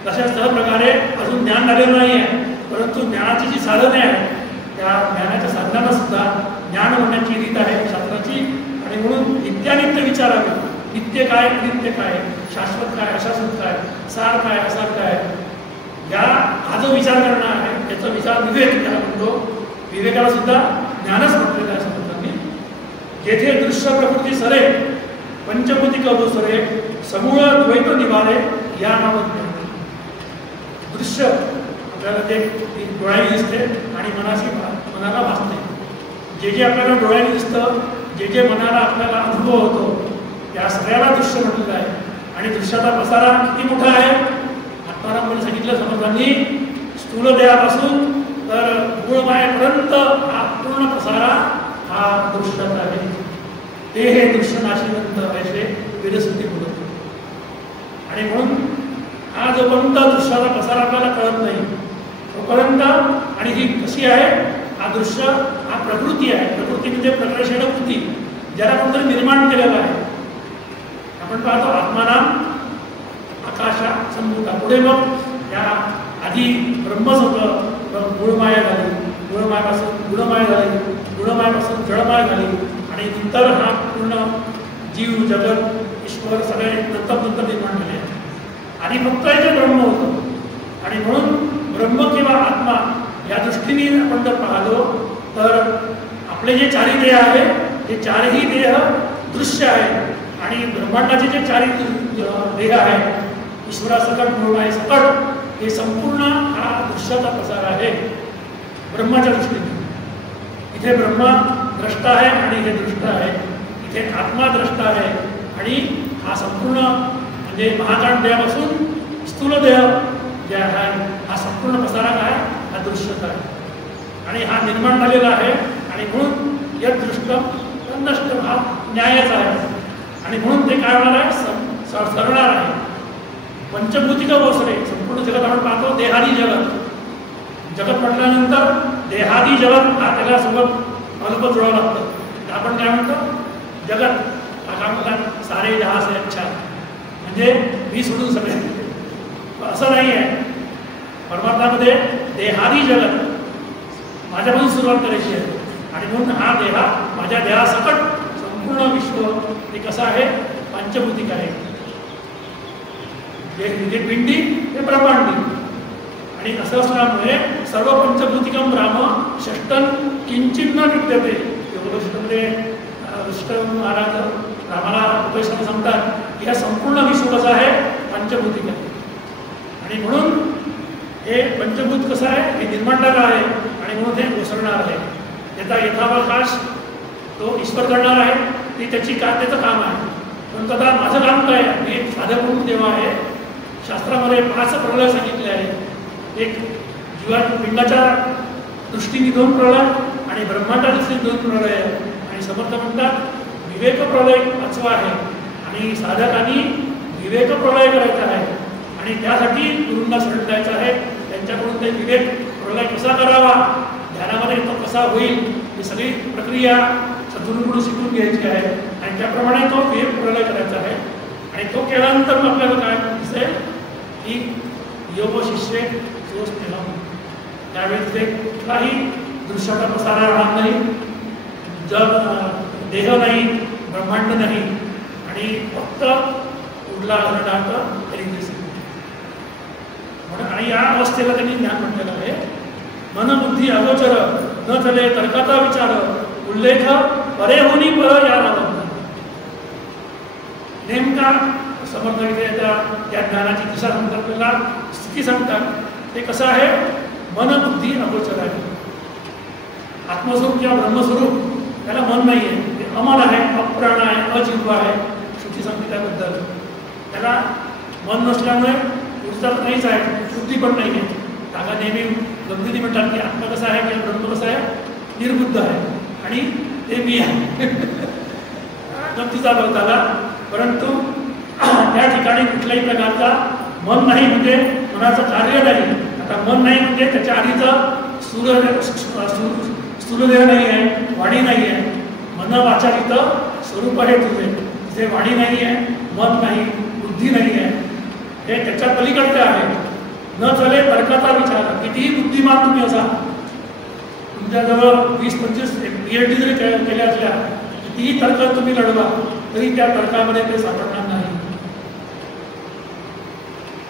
तशाच त्या प्रकारे अजून ज्ञान झालेलं नाही आहे, परंतु ज्ञानाची जी साधने आहेत त्या ज्ञानाच्या साधनाला सुद्धा ज्ञान होण्याची रीत आहे शास्त्राची. आणि म्हणून नित्यानित्य विचारावे. नित्य काय, नित्य काय, शाश्वत काय, अशाश्वत काय, सार काय, असार काय, या हा जो विचार करणं आहे त्याचा विचार विवेक त्याला म्हणतो. विवेकाला सुद्धा ज्ञानच म्हटलेलं आहे संतांनी. जेथे दृश्य प्रकृती सरे, पंचभूतिक अवसरे, समूळ द्वैत निवारे या नावात ज्ञान. दृश्य आपल्याला ते डोळ्याने दिसते आणि मनाला भासते. जे जे आपल्याला डोळ्याने दिसतं, जे जे मनाला आपल्याला अनुभव होतो, त्या सगळ्याला दृश्य म्हटलेलं आहे. आणि दृश्याचा पसारा किती मोठा आहे, आत्मारामांनी सांगितलं समर्थांनी, स्थूल देहापासून तर मूळमायेपर्यंत हा पूर्ण पसारा हा दृश्याचा आहे. ते हे दृश्य नाशिवंत असे वेदसिद्धी बोलत. आणि म्हणून हा जोपर्यंत दृश्याचा पसारा आपल्याला कळत नाही तोपर्यंत, आणि ही कशी आहे, हा दृश्य हा प्रकृती आहे. प्रकृती म्हणजे प्रकर्षण कृती, ज्याला कोणतरी निर्माण केलेला आहे. आपण पाहतो आत्मानाम आकाशा संभूता, पुढे मग या आधी ब्रह्मच होतं, गुणमाया झाली, गुणमायापासून गुणमाया झाली, गुणमायापासून जळमाया झाली, आणि नंतर हा पूर्ण जीव जगत ईश्वर सगळे नंतर निर्माण झाले. आणि फक्त जे ब्रह्म होतं. आणि म्हणून ब्रह्म किंवा आत्मा या दृष्टीने आपण जर पाहलो तर आपले जे चारही देह आहे ते चारही देह दृश्य आहे. आणि ब्रह्मांडाचे जे चारही देह आहेत, ईश्वरासकट मूळमाये सकट, हे संपूर्ण हा दृश्याचा प्रसार आहे ब्रह्माच्या दृष्टीने. इथे ब्रह्मा द्रष्टा आहे आणि हे दृष्ट आहे. इथे आत्मा द्रष्टा आहे आणि हा संपूर्ण म्हणजे महाकांड देहापासून स्थूल देह जे आहे हा संपूर्ण पसारा काय, हा दृश्यता आहे. आणि हा निर्माण झालेला आहे. आणि म्हणून यद दृष्टम नष्ट हा न्यायाचा आहे. आणि म्हणून ते काय होणार आहे, सरणार आहे. पंचभूतिक अवसरे, संपूर्ण जगत आपण पाहतो देहादी जगत. जगत म्हटल्यानंतर देहादी जगत हा त्याला सोबत अनुभव जोडावं लागतं. आपण काय म्हणतो, जगत हा काय म्हणतात, सारे जहां से अच्छा, म्हणजे मी सोडून सगळे. असं नाही आहे. परमात्म्यामध्ये देहादी जगत माझ्यापासून सुरुवात करायची आहे. आणि म्हणून हा देहा माझ्या देहासकट संपूर्ण विश्व हे कसं आहे, पंचभूतिक आहे. जे पिंडी ते ब्रह्मांडी. आणि असं असल्यामुळे सर्व पंचभूतिकम राम षष्टन किंचिन्न विद्यते. योगदर्शनामध्ये वशिष्ठ महाराज रामाला उपदेशाने सांगतात की हा संपूर्ण विश्व कसं आहे, पंचभूतिक आहे. आणि म्हणून हे पंचभूत कसं आहे, हे निर्माणदार आहे. आणि म्हणून हे ओसरणार आहे. त्याचा यथावकाश तो ईश्वर करणार आहे. ते त्याचं काम आहे. पण आता माझं काम काय आहे, मी एक साध्या प्रमुख देवा आहे. शास्त्रामध्ये 5 प्रलय सांगितले आहे. एक जीवा पिंडाच्या दृष्टीने 2 प्रलय आणि ब्रह्मांडाच्या दृष्टीने 2 प्रलय आहे. आणि समर्थ म्हणतात विवेक प्रलय 5वा आहे. आणि साधकांनी विवेक प्रलय करायचा आहे. आणि त्यासाठी गुरूंना शरण द्यायचं आहे. त्यांच्याकडून ते विवेक प्रलय कसा करावा, ध्यानामध्ये तो कसा होईल, ही सगळी प्रक्रिया सद्गुरूंकडून शिकून घ्यायची आहे आणि त्याप्रमाणे तो प्रलय करायचा आहे. आणि तो केल्यानंतर मग आपल्याला काय दिसेल की योग शिष्य जो स्नेहम, त्यावेळी तिथे कुठलाही दृश्याचा पसारा राहणार नाही, जग देह नाही, ब्रह्मांड नाही आणि फक्त उरला घनदाट तरी दिसेल. म्हणून आणि या अवस्थेला त्यांनी ज्ञान म्हटलेलं आहे. मनबुद्धी अगोचर न चले तर्काचा विचार, उल्लेख परे होनी पर या नावात. नेमका समर्थ त्या ज्ञानाची दिशा सांगतात, आपल्याला स्थिती सांगतात. ते कसं आहे, मनबुद्धी अगोचर आहे. आत्मस्वरूप किंवा ब्रह्मस्वरूप त्याला मन नाही आहे, ते अमन आहे, अप्राण आहे, अजिव्ह आहे. श्रुती सांगते त्याबद्दल. त्याला मन नसल्यामुळे ऊर्जा नाहीच आहे, बुद्धी पण नाही आहे. काका नेहमी गमतीने म्हणतात की आत्मा कसा आहे किंवा ब्रह्म कसं आहे, निर्बुद्ध आहे आणि ते मी आहे. गमतीचा बघताला. परंतु त्या ठिकाणी कुठल्याही प्रकारचा मन नाही म्हणजे मनाचं कार्य नाही. आता मन नाही म्हणजे त्याच्या आधीचं स्थूलदेह नाही आहे, वाणी नाही आहे. मन वाचा इथं स्वरूप आहे तुझे, तिथे वाणी नाही आहे, मन नाही, बुद्धी नाही आहे. हे त्याच्या पलीकडचे आहे. न चले तर्काचा विचार. कितीही बुद्धिमान तुम्ही असा, तुमच्याजवळ 20-25 PhD जरी केल्या असल्या, कितीही तर्क तुम्ही लढवा तरी त्या तर्कामध्ये ते सापडणार नाही.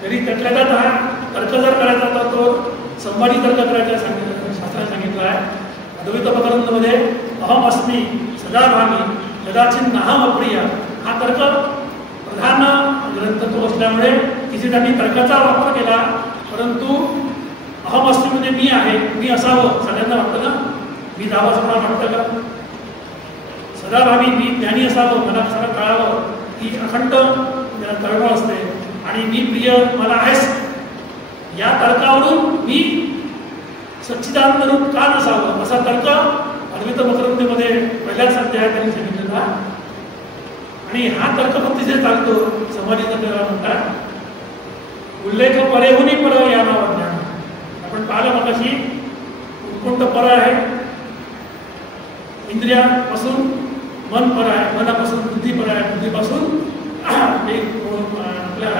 तरी त्यातल्या त्यात हा तर्क जर करायचा तर तो संवादी तर्क करायचा शास्त्राने सांगितलं आहे. अद्वैत प्रकरणामध्ये अहम अस्मी सदा भामी कदाचित नाहम अप्रिय हा तर्क प्रधान ग्रंथ तो असल्यामुळे किती त्यांनी तर्काचा वापर केला. परंतु अहम अस्मी म्हणजे मी आहे, मी असावं सगळ्यांना वाटतं ना, मी दावा सगळा वाटतं का. सदाभावी मी ज्ञानी असावं, मला सगळं कळावं, ही अखंड तळमळ असते आणि मी प्रिय मला आहेस या तर्कावरून मी सच्चिदानंद रूप का नसावं असा तर्क अद्वैत मकरंदमध्ये पहिल्याच अध्यायात त्यांनी सांगितलेला. आणि हा तर्क फक्त जे चालतो समाधी तत्त्वाला म्हणतात. उल्लेख परेहुनी पर या नावात ज्ञान. आपण पाहिलं मगाशी कोणतं पर आहे, इंद्रियापासून मन पर आहे, मनापासून बुद्धी पर आहे, बुद्धीपासून आपल्या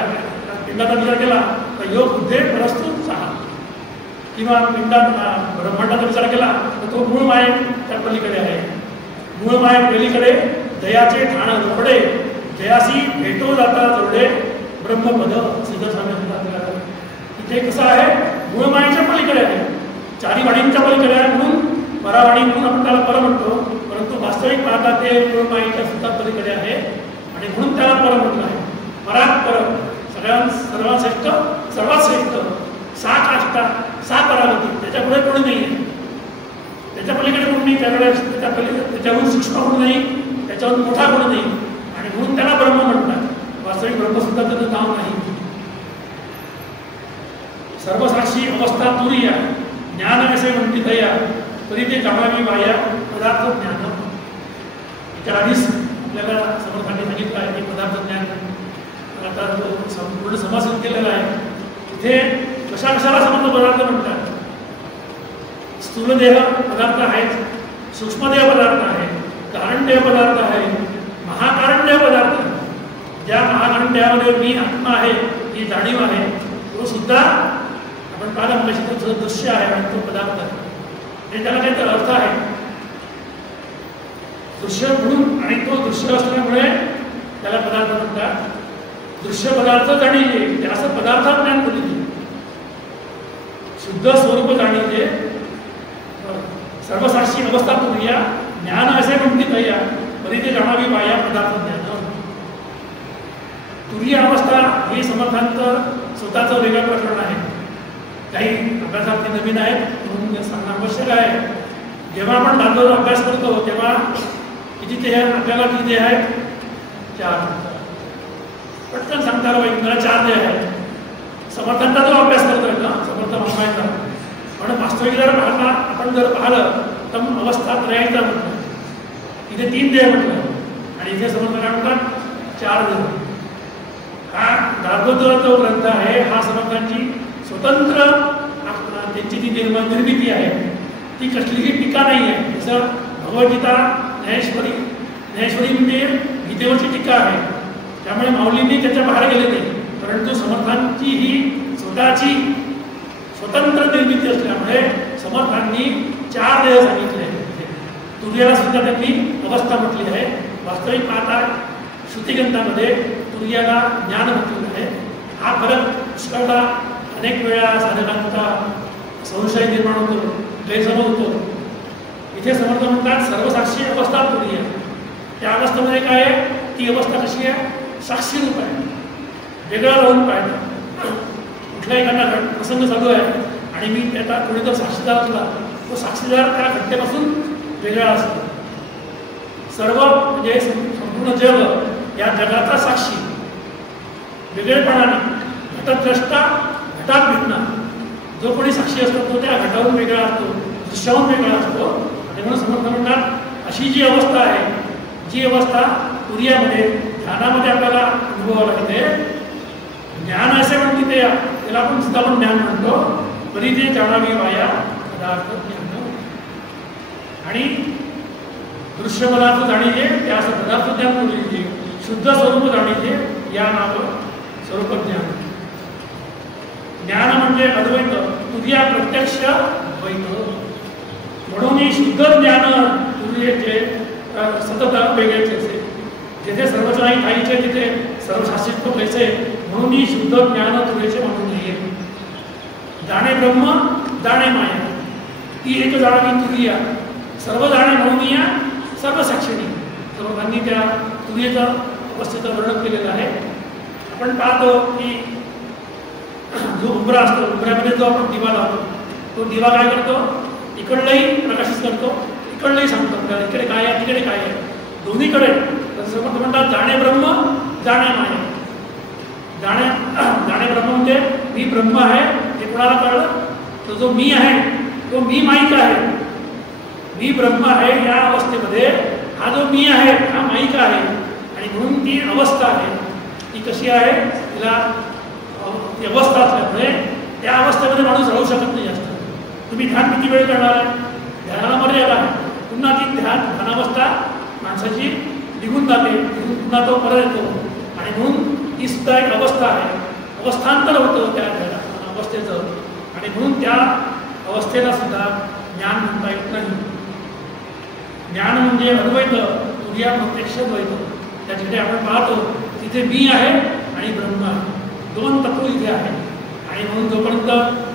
पिंडाचा विचार केला तर योग बुद्धे परस्तु सहा, किंवा पिंडात ब्रह्मांडाचा विचार केला तर तो मूळ माये त्या पलीकडे आहे. मूळ माये पलीकडे दयाचे ठाण रोपडे, जयासी भेटो जाता जोडे ब्रह्मपद सिद्ध स्वामी म्हणतात. इथे कसं आहे, मूळ मायेच्या पलीकडे आहे, चारी वाणींच्या पलीकडे आहे. म्हणून परावाणी म्हणून आपण त्याला पर म्हणतो. परंतु वास्तविक पाहता ते मूळ मायेच्या सुद्धा पलीकडे आहे आणि म्हणून त्याला पर म्हटलं आहे. परात पर, सर्वात श्रेष्ठ, सर्वात श्रेष्ठ, सा काष्टा, सा परावती. त्याच्या पुढे कोणी नाही आहे, त्याच्या पलीकडे कोणी नाही, त्याकडे त्याच्याहून सूक्ष्म कोणी नाही, त्याच्याहून मोठा कोणी नाही आणि म्हणून त्याला ब्रह्म म्हणतात. वास्तविक ब्रह्मसुद्धा त्याचं नाव नाही. सर्वसाक्षी अवस्था तुरिया ज्ञान असे म्हणती दया, तरी ते जाणावी वाया पदार्थ ज्ञान. याच्या आधीच आपल्याला समर्थांनी सांगितलं आहे की पदार्थ ज्ञान आता तो संपूर्ण समासून केलेला आहे. तिथे कशाला समर्थ पदार्थ म्हणतात. स्थूलदेह पदार्थ आहेत, सूक्ष्मदेह पदार्थ आहे, कारणदेह पदार्थ आहे, महाकारणदेह पदार्थ आहे. ज्या महाकारणदेहामध्ये मी आत्मा आहे, ही जाणीव आहे, तो सुद्धा आपण पाहिला म्हणजे दृश्य आहे आणि तो पदार्थ आहे. आणि त्याला काहीतरी अर्थ आहे दृश्य म्हणून, आणि तो दृश्य असल्यामुळे त्याला पदार्थ म्हणतात. दृश्य पदार्थ जाणीले ते असं पदार्थात ज्ञान बोलले. शुद्ध स्वरूप जाणीले सर्वसाक्षी अवस्था तुरिया ज्ञान असे म्हणते तया, तरी ते जाणावी वाया पदार्थ ज्ञान. तुरीय अवस्था ही समर्थांचं स्वतःचं वेगळं प्रकरण आहे. काही अभ्यासार्थी नवीन आहेत म्हणून सांगणं आवश्यक आहे. जेव्हा आपण दाखवतो अभ्यास करतो तेव्हा किती देह आपल्याला किती देह आहेत, 4. पटकन सांगता आलं पाहिजे मला 4 देह आहेत. समर्थांचा जो अभ्यास करतोय ना समर्थ मामायचा, पण वास्तविक जर पाहता आपण जर पाहिलं तर अवस्थात राहायचा म्हटलं, इथे 3 देह म्हटलं आणि इथे समर्थ काय म्हणतात 4 देह. हा दाखवतो जो ग्रंथ आहे हा समर्थांची स्वतंत्र त्यांची ती निर्मिती आहे ती कसलीही टीका नाही आहे. जसं भगवद्गीता ज्ञानेश्वरी म्हणजे गीतेवरची टीका आहे, त्यामुळे माऊलींनी त्याच्या बाहेर गेले नाही. परंतु समर्थांची ही स्वतःची स्वतंत्र निर्मिती असल्यामुळे समर्थांनी 4 देह सांगितले. तुर्याला सुद्धा त्यांनी अवस्था म्हटली आहे. वास्तविक पाहता श्रुतिग्रंथामध्ये तुर्याला ज्ञान म्हटलेलं आहे. हा फरक पुष्कळदा अनेक वेळा साधकांचा संशय निर्माण होतो, गैरसमज होतो. इथे समर्थ म्हणतात सर्वसाक्षी अवस्था तुर्य. त्या अवस्थेमध्ये काय आहे, ती अवस्था कशी आहे, साक्षी रूप आहे, वेगळा राहून पाहिजे. कुठलाही एखादा प्रसंग चालू आहे आणि मी त्याचा कोणीतर साक्षीदार असला, तो साक्षीदार त्या घटनेपासून वेगळा असतो. सर्व म्हणजे संपूर्ण जग या जगाचा साक्षी वेगळेपणाने घटद्रष्टा घटात भिन्न. जो कोणी साक्षी असतो तो त्या घटावरून वेगळा असतो, दृश्याहून वेगळा असतो. आणि म्हणून समर्थ म्हणतात अशी जी अवस्था आहे, जी अवस्था तुर्यामध्ये ध्यानामध्ये आपल्याला अनुभवाला लागते. ज्ञान असे म्हणते ते त्याला आपण सुद्धा आपण ज्ञान म्हणतो. तरी ते जाणावी वाया पदार्थ ज्ञान. आणि दृश्य पदार्थ जाणीजे त्या असं पदार्थ ज्ञान म्हणजे शुद्ध स्वरूप जाणीजे या नाव स्वरूप ज्ञान. ज्ञान म्हणजे अद्वैत, तुर्या प्रत्यक्ष द्वैत. म्हणून शुद्ध ज्ञान तुर्येचे सतत वेगळेचे असे. जिथे सर्वच नाही खायचे तिथे सर्वशास्त्रित्व खायचे. म्हणून ही शुद्ध ज्ञान तुर्येचे म्हणून नये. जाणे ब्रह्म जाणे माया, ती एक जाणावी तुर्या. सर्व जाणे म्हणून या सर्व साक्षिणी. सर्वांनी त्या तुर्येचं अवस्थेचं वर्णन केलेलं आहे. आपण पाहतो की जो उंबरा असतो, उंबऱ्यामध्ये जो आपण दिवा लावतो, तो दिवा काय करतो, इकडलाही प्रकाशित करतो, इकडलाही सांगतो आपल्याला इकडे काय आहे तिकडे काय आहे, दोन्हीकडे. तसं म्हणतात जाणे ब्रह्म जाणे माया. जाणे ब्रह्म म्हणजे मी ब्रह्म आहे हे कोणाला कळलं, तो जो मी आहे तो मी माईक आहे. मी ब्रह्म आहे या अवस्थेमध्ये हा जो मी आहे हा माईक आहे. आणि म्हणून ती अवस्था आहे. ती कशी आहे, तिला ती अवस्था असल्यामुळे त्या अवस्थेमध्ये माणूस राहू शकत नाही जास्त. तुम्ही ध्यान किती वेळ करणार आहे, ध्यानाला मर्यादा आहे. पुन्हा ती ध्यानावस्था माणसाची निघून जाते, पुन्हा तो परत येतो. आणि म्हणून ती सुद्धा एक अवस्था आहे. अवस्थांतर होतं त्या अवस्थेचं. आणि म्हणून त्या अवस्थेला सुद्धा ज्ञान म्हणता येत नाही. ज्ञान म्हणजे अद्वैत, तुर्या प्रत्यक्ष द्वैत. त्या जिथे आपण पाहतो तिथे मी आहे आणि ब्रह्म आहे, दोन तत्व इथे आहे. आणि म्हणून जोपर्यंत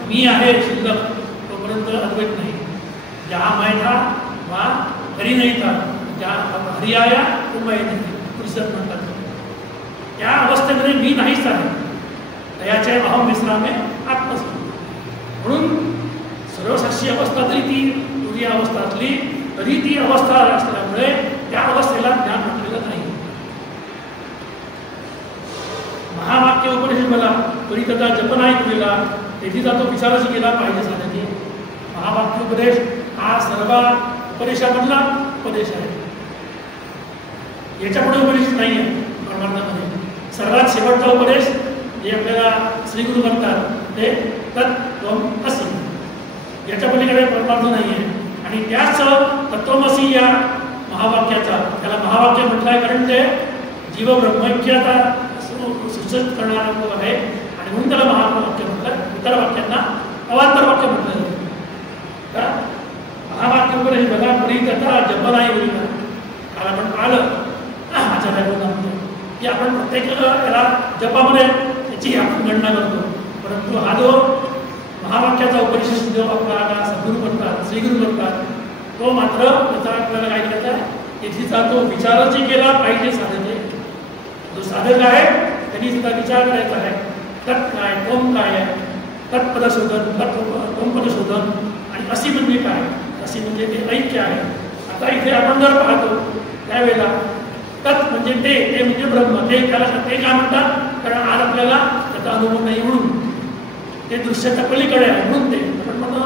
मी आहे शिल्लक तोपर्यंत अद्वैत नाही. ज्या मैं था वा हरी नाही था, ज्या हरी आया तो मैं नाही, पुरुषात म्हणतात. त्या अवस्थेमध्ये मी नाहीच आहे. तयाचे अहम विश्रामे आत्मस्वरूप. म्हणून सर्वसाक्षी अवस्था तरी ती तुर्य अवस्था असली तरी ती अवस्था असल्यामुळे त्या अवस्थेला ज्ञान म्हटलेलं नाही. महावाक्य उपदेश मला तरी त्याचा जप नाही केला, तेथे जातो विचारच केला पाहिजे साधने. महावाक्य उपदेश हा सर्व उपदेशामधला उपदेश आहे. याच्या पुढे उपदेश नाही आहे परमार्थामध्ये. सर्वात शेवटचा उपदेश जे आपल्याला श्रीगुरु म्हणतात ते तत्त्वम् असि. याच्या पलीकडे परमार्थ नाही आहे. आणि त्याच तत्त्वमसी या महावाक्याचा, त्याला महावाक्य म्हटलंय कारण ते जीव ब्रह्मैक्यता सूचित करणारा आहे. आणि म्हणून त्याला महावाक्य म्हटलं. इतर वाक्यांना अवांतर वाक्य म्हटलं जातं. महावाक्य वगैरे बघा पुरी त्याचा जप नाही होईल. काल आपण पाहिलं आचार्याकडून की आपण प्रत्येक याला जपामध्ये त्याची आपण गणना करतो. परंतु हा जो महावाक्याचा उपदेश जो आपला सद्गुरू करतात, श्रीगुरू करतात, तो मात्र त्याचा आपल्याला काय करायचा, तिथेचा तो विचारच केला पाहिजे साधने. जो साधक आहे त्यांनी सुद्धा विचार करायचा आहे. तत् काय, तोम काय आहे, तत्पद शोधन, तोमपद शोधन. आणि अशी म्हणजे काय, अशी म्हणजे ते ऐक्य आहे. आता इथे आपण जर पाहतो त्यावेळेला तत् म्हणजे ते म्हणजे ब्रह्म. ते त्याला ते काय म्हणतात, कारण आज आपल्याला त्याचा अनुभव नाही म्हणून ते दृश्याच्या पलीकडे आहे. म्हणून ते आपण म्हणतो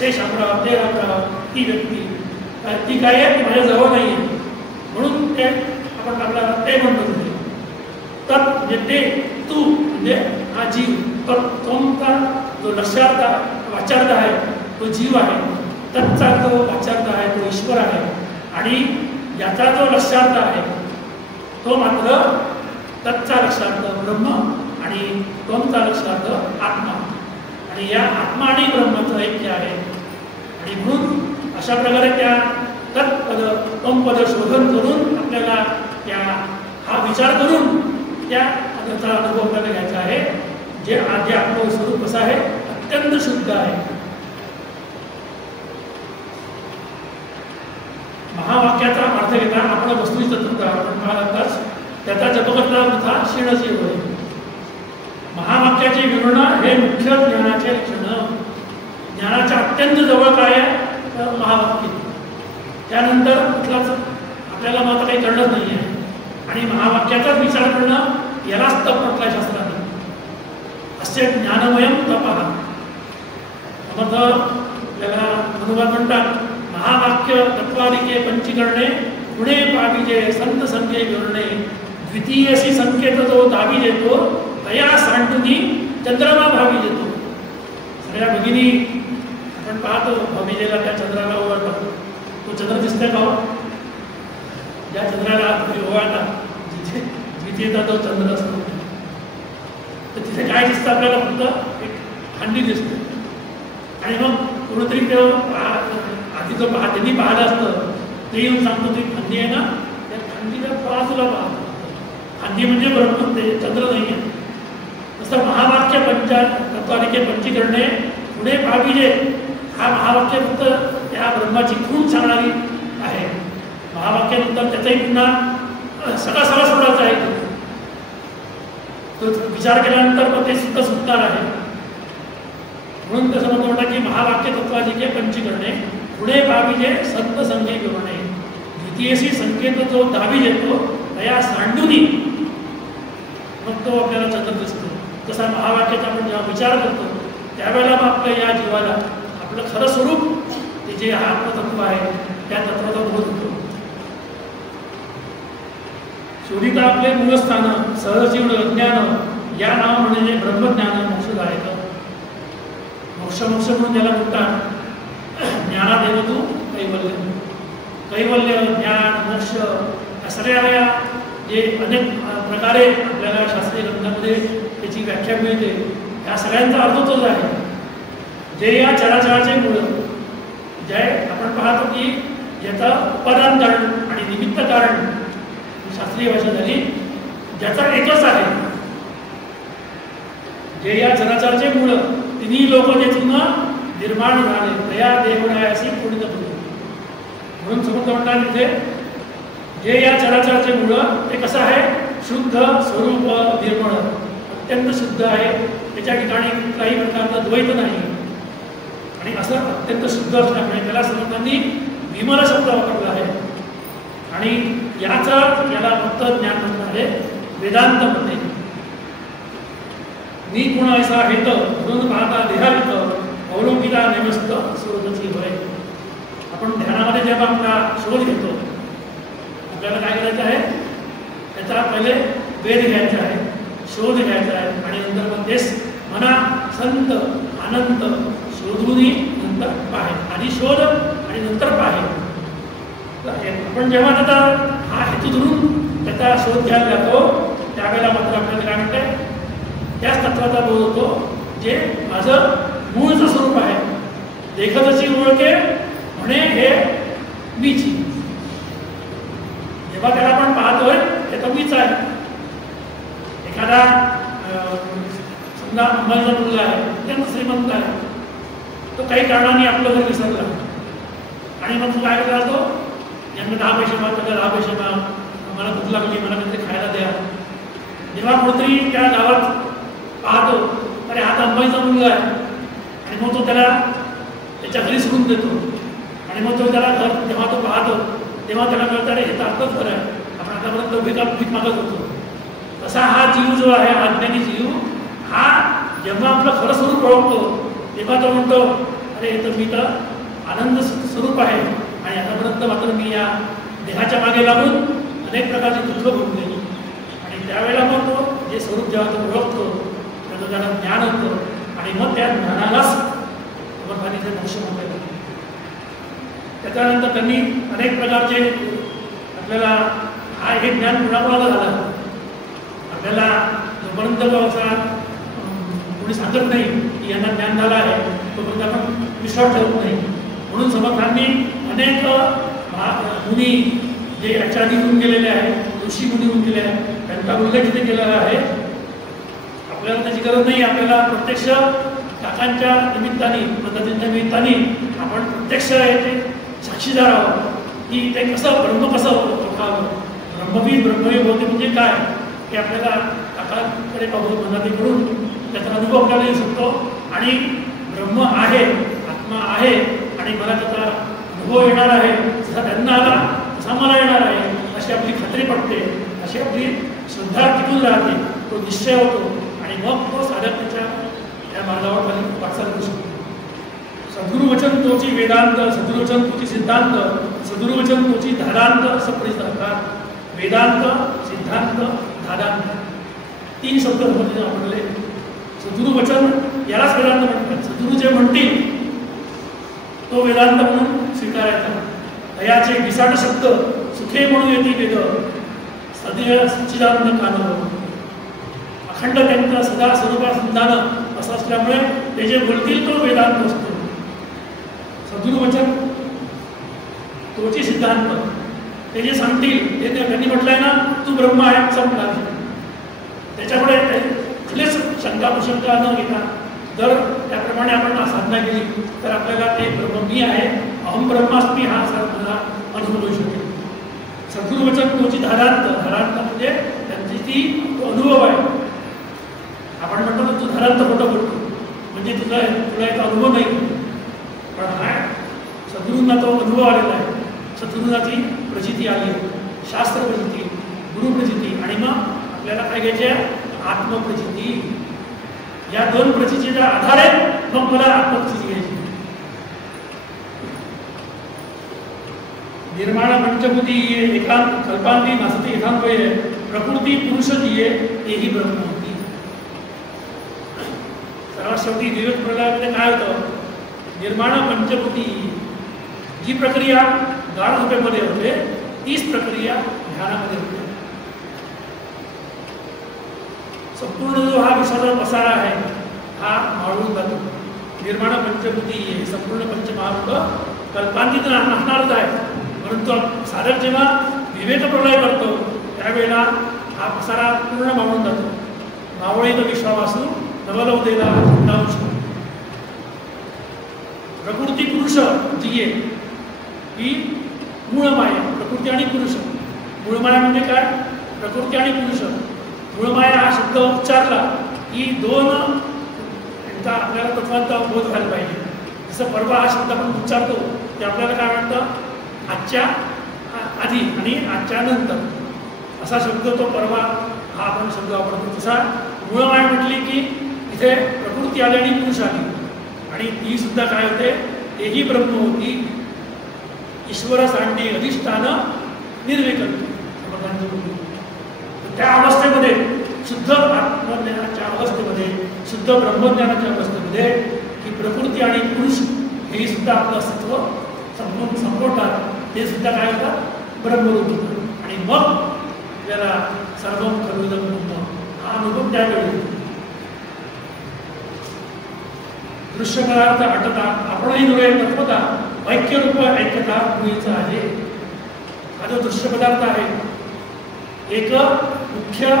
ते शामराव, ते रामराव, ती व्यक्ती ती काय आहे, ती माझ्या जवळ नाही आहे म्हणून ते आपण आपल्याला ते म्हणतो. तत् म्हणजे ते, तू म्हणजे हा जीव. तर तोमचा जो लक्षार्थ वाचार्थ आहे तो जीव आहे, तत्चा जो वाचार्थ आहे तो ईश्वर आहे, आणि याचा जो लक्ष्यार्थ आहे तो मात्र तत्चा लक्ष्यार्थ ब्रह्म आणि त्वमचा लक्ष्यार्थ आत्मा, आणि या आत्मा आणि ब्रह्माचं ऐक्य आहे. आणि म्हणून अशा प्रकारे त्या तत्पद त्वमपद शोधन करून आपल्याला त्या हा विचार करून त्या पदाचा अनुभव आपल्याला घ्यायचा आहे, जे आधी आपलं स्वरूप कसं आहे, अत्यंत शुद्ध आहे. महावाक्याचा अर्थ घेता आपण वस्तूची तत्वता आपण पाहताच त्याचा जपकर्ता वृथा क्षीणची होय. महावाक्याचे विवरण हे मुख्य ज्ञानाचे लक्षण. ज्ञानाच्या अत्यंत जवळ काय आहे तर महावाक्य. त्यानंतर कुठलाच आपल्याला मात्र काही कळलं नाही आहे, आणि महावाक्याचाच विचार करणं यालाच तप म्हटलं शास्त्राने. असे ज्ञानमयम तपः. समर्थ आपल्याला अनुवाद म्हणतात, महावाक्य तत्वादिके पंचीकरणे पुणे पाविजे संत संख्ये विवरणे द्वितीयसी संकेत जो दाबी देतो तया सांडुनी चंद्रमा भावी देतो. सगळ्या भगिनी आपण पाहतो भावीजेला त्या चंद्राला ओवाळतात. तो चंद्र दिसतोय का? ज्या चंद्राला तुम्ही ओवाळतात जिथे द्वितीयता तो चंद्र असतो तर तिथे काय दिसतं आपल्याला? फक्त एक खांडी दिसते, आणि मग कोणतरी ते आधी जो त्यांनी पाहिलं असतं ते येऊन सांगतो ती खांदी आहे ना, त्या खांदीला बाजूला पाहतो. खांदी म्हणजे ब्रह्म, ते चंद्र नाही आहे. तसं महावाक्य तत्वादिके पंचीकरणे पुढे पाविजे हा महावाक्य फक्त त्या ब्रह्माची खूण सांगणारी आहे. महावाक्यानंतर त्याचाही पुन्हा सगळा सोडायचा आहे. तो विचार केल्यानंतर मग ते सुद्धा सुटणार आहे. म्हणून तसं म्हणतात की महावाक्य तत्वादिके पंचीकरणे पुढे पाविजे संत संख्ये विवरणे द्वितीयसी संकेत जो दाबी देतो तया सांडुनी मग तो आपल्याला चंद्र दिसतो. तसा महावाक्याचा आपण जेव्हा विचार करतो त्यावेळेला मग आपल्या या जीवाला आपलं खरं स्वरूप ते जे हा आत्मतत्व आहे त्या तत्वाचा बोध होतो. शोधिता आपले मूळस्थान सहजीवन अज्ञान या नाव म्हणजे ब्रह्मज्ञान मोक्षदायक. मोक्ष म्हणून त्याला म्हणतात. ज्ञानादेव तू कैवल्य. कैवल्य ज्ञान मोक्ष या सगळ्या जे अनेक प्रकारे आपल्याला शास्त्रीय ग्रंथामध्ये त्याची व्याख्या मिळते. या सगळ्यांचा अर्थ तोच आहे. जे या चराचराचे मूळ जे आपण पाहतो की याचं उपादान कारण आणि निमित्त कारण शास्त्रीय भाषा झाली, ज्याचा एकच आहे. जे या चराचराचे मूळ तिन्ही लोक जेथून निर्माण झाले तया देवनायासी पूर्ण होते. म्हणून समर्थ म्हणतात तिथे जे या चराचराचे मूळ ते कसं आहे, शुद्ध स्वरूप निर्मळ अत्यंत शुद्ध आहे. त्याच्या ठिकाणी कुठलाही प्रकारचं द्वैत नाही, आणि असं अत्यंत शुद्ध असल्यामुळे त्याला समर्थांनी विमल शब्द वापरला आहे. आणि याला फक्त ज्ञान म्हणतात आहे वेदांत म्हणते. मी गुण ऐसा हेत म्हणून पाहता देहावित अवलंबिता नेमस्त स्वरूपाची होय. आपण ध्यानामध्ये जेव्हा आपला शोध घेतो आपल्याला काय करायचं आहे, त्याचा पहिले वेध घ्यायचा आहे, शोध घ्यायचा आहे, आणि नंतर मग तेच मना संत अनंत शोधूनही नंतर पाहे. आधी शोध आणि नंतर पाहे. आपण जेव्हा त्याचा हा हेतू धरून त्याचा शोध घ्यायला जातो त्यावेळेला मात्र आपल्याला काय म्हणते, त्याच तत्वाचा बोध होतो जे माझं मूळचं स्वरूप आहे. देखतची ओळखे म्हणे हे मीची. जेव्हा त्याला आपण पाहतोय हे तर मीच आहे. एखादा समजा मुंबईचा मुलगा आहे, अत्यंत श्रीमंत आहे, तो काही कारणाने आपलं घर विसरला आणि मग तू काय करत राहतो, यांना 10 पैसे माग, त्याला 10 पैसे माग, मला भूक लागली, मला काहीतरी खायला द्या. जेव्हा कोणतरी त्या गावात पाहतो अरे हा अंबाईचा मुलगा आहे, आणि मग तो त्याला त्याच्या घरी सोडून देतो, आणि मग तो त्याला घर जेव्हा तो पाहतो तेव्हा त्याला कळतं अरे हे तर आत्ताच घर आहे, आपण आतापर्यंत भीक मागत होतो. तसा हा जीव जो आहे, अज्ञानी जीव, हा जेव्हा आपलं खरं स्वरूप ओळखतो तेव्हा तो म्हणतो अरे हे तर मी तर आनंद स्वरूप आहे, आणि आतापर्यंत मात्र मी या देहाच्या मागे लागून अनेक प्रकारची दुःख भोगलेली. आणि त्यावेळेला मग तो जे स्वरूप जेव्हा तो ओळखतो त्याचं त्याला ज्ञान होतं, आणि मग त्या ज्ञानालाच म्हणजे मोक्ष म्हणतात. त्याच्यानंतर त्यांनी अनेक प्रकारचे आपल्याला हे ज्ञान कुणाकुणाला झालं. आपल्याला जोपर्यंत असा कोणी सांगत नाही की यांना ज्ञान झालं आहे तोपर्यंत आपण विश्वास ठेवत नाही. म्हणून समर्थांनी अनेक मुनी जे याच्या आधी होऊन गेलेले आहेत, ऋषी मुनी होऊन गेले आहेत, त्यांचा उल्लेख तिथे केलेला आहे. आपल्याला त्याची गरज नाही. आपल्याला प्रत्यक्ष काकांच्या निमित्ताने, पद्धतींच्या निमित्ताने आपण प्रत्यक्ष याचे साक्षीदार आहोत की ते कसं ब्रह्म कसं ओळखावं. ब्रह्मविद ब्रह्मविद होते म्हणजे काय हे आपल्याला काकांकडे पाहून मनात करून त्याचा अनुभव आपल्याला येऊ शकतो. आणि ब्रह्म आहे, आत्मा आहे आणि मला त्याचा अनुभव येणार आहे. जसा त्यांना आला तसा मला येणार आहे अशी आपली खात्री पडते, अशी आपली श्रद्धा टिकून राहते, तो निश्चय होतो आणि मग तो साधक त्याच्या त्या मार्गावर खाली वाटचाल करू शकतो. सद्गुरुवचन तोची वेदांत, सद्गुरुवचन तोची सिद्धांत, सद्गुरुवचन तोची धादांत असं परिस्थिती. वेदांत, सिद्धांत, धादांत तीन शब्द वापरले. सद्गुरुवचन यालाच वेदांत म्हणतात. सद्गुरू जे म्हणतील तो वेदांत म्हणून स्वीकारायचा. दयाचे विसाट शब्द सुखे म्हणून येते वेद, सदैव सच्चिदानंद कानव. अखंड त्यांचा सदा स्वरूपा संधान असं असल्यामुळे ते जे बोलतील तो वेदांत असतो. सद्गुरुवचन तोची सिद्धांत, ते जे सांगतील ते त्यांनी म्हटलंय ना तू ब्रह्म आहे संपला. त्याच्यापुढे कुठलेच शंका कुशंका न घेता जर त्याप्रमाणे आपण साधना केली तर आपल्याला ते ब्रह्म मी आहे, अहम ब्रह्मास्मी हा मला अनुभव येऊ शकेल. सद्गुरुवचन तोची धारांत, धारांत म्हणजे त्यांची ती तो अनुभव आहे. आपण म्हणतो ना तू धारांत खोटं बोलतो म्हणजे तुला याचा अनुभव नाही, पण हा सद्गुरूंना तो अनुभव आलेला आहे. सद्गुरूंची प्रचिती आली, शास्त्र प्रचिती, गुरु प्रचिती आणि मग आपल्याला काय घ्यायचे आत्मप्रचिती. या दोन प्रचितीच्या आधारे मग मला आत्मप्रचिती घ्यायची. निर्माण पंचभूती ये एकांत कल्पांती नासते एकांतोय प्रकृती पुरुष जिये तेही ब्रह्म होती. सर्वात शेवटी विवेक प्रलयामध्ये काय होतं, निर्माण पंचभूती जी प्रक्रिया गाढ झोपेमध्ये होते तीच प्रक्रिया ध्यानामध्ये होते. संपूर्ण जो हा विश्वाचा पसारा आहे हा मावळून जातो. निर्माण पंचभूती संपूर्ण पंचमहाभूत कल्पांतीत नसणारच आहे, परंतु साधक जेव्हा विवेक प्रलय करतो त्यावेळेला हा पसारा पूर्ण मावळून जातो. मावळीत विश्वावासू नवलवदेला अंश. प्रकृती पुरुष जिये ही मूळमाया. प्रकृती आणि पुरुष. मूळमाया म्हणजे काय, प्रकृती आणि पुरुष. मूळमाया हा शब्द उच्चारला की दोन यांचा आपल्याला तत्वांचा बोध व्हायला पाहिजे. जसं परवा हा शब्द आपण उच्चारतो ते आपल्याला काय वाटतं, आजच्या आधी आणि आजच्या नंतर असा शब्द तो परवा हा आपण शब्द वापरतो. तसा मूळमाया म्हटली की इथे प्रकृती आली आणि पुरुष आली आणि ती सुद्धा काय होते, तेही ब्रह्म होती. ईश्वर सांडी अधिष्ठान निर्विकल्प. त्या अवस्थेमध्ये शुद्ध आत्मज्ञानाच्या अवस्थेमध्ये, शुद्ध ब्रह्मज्ञानाच्या अवस्थेमध्ये ही प्रकृती आणि पुरुष हे सुद्धा आपलं अस्तित्व संपवतात. ते सुद्धा काय होतात, ब्रह्मरूप होतात. आणि मग आपल्याला सर्वम खलुदम ब्रह्म हा अनुभव त्यावेळी. दृश्य पदार्थ हटता आपणही डोळे तत्वता ऐक्य रूप ऐक्यता मुळीचा आहे. हा जो दृश्य पदार्थ आहे एक मुख्य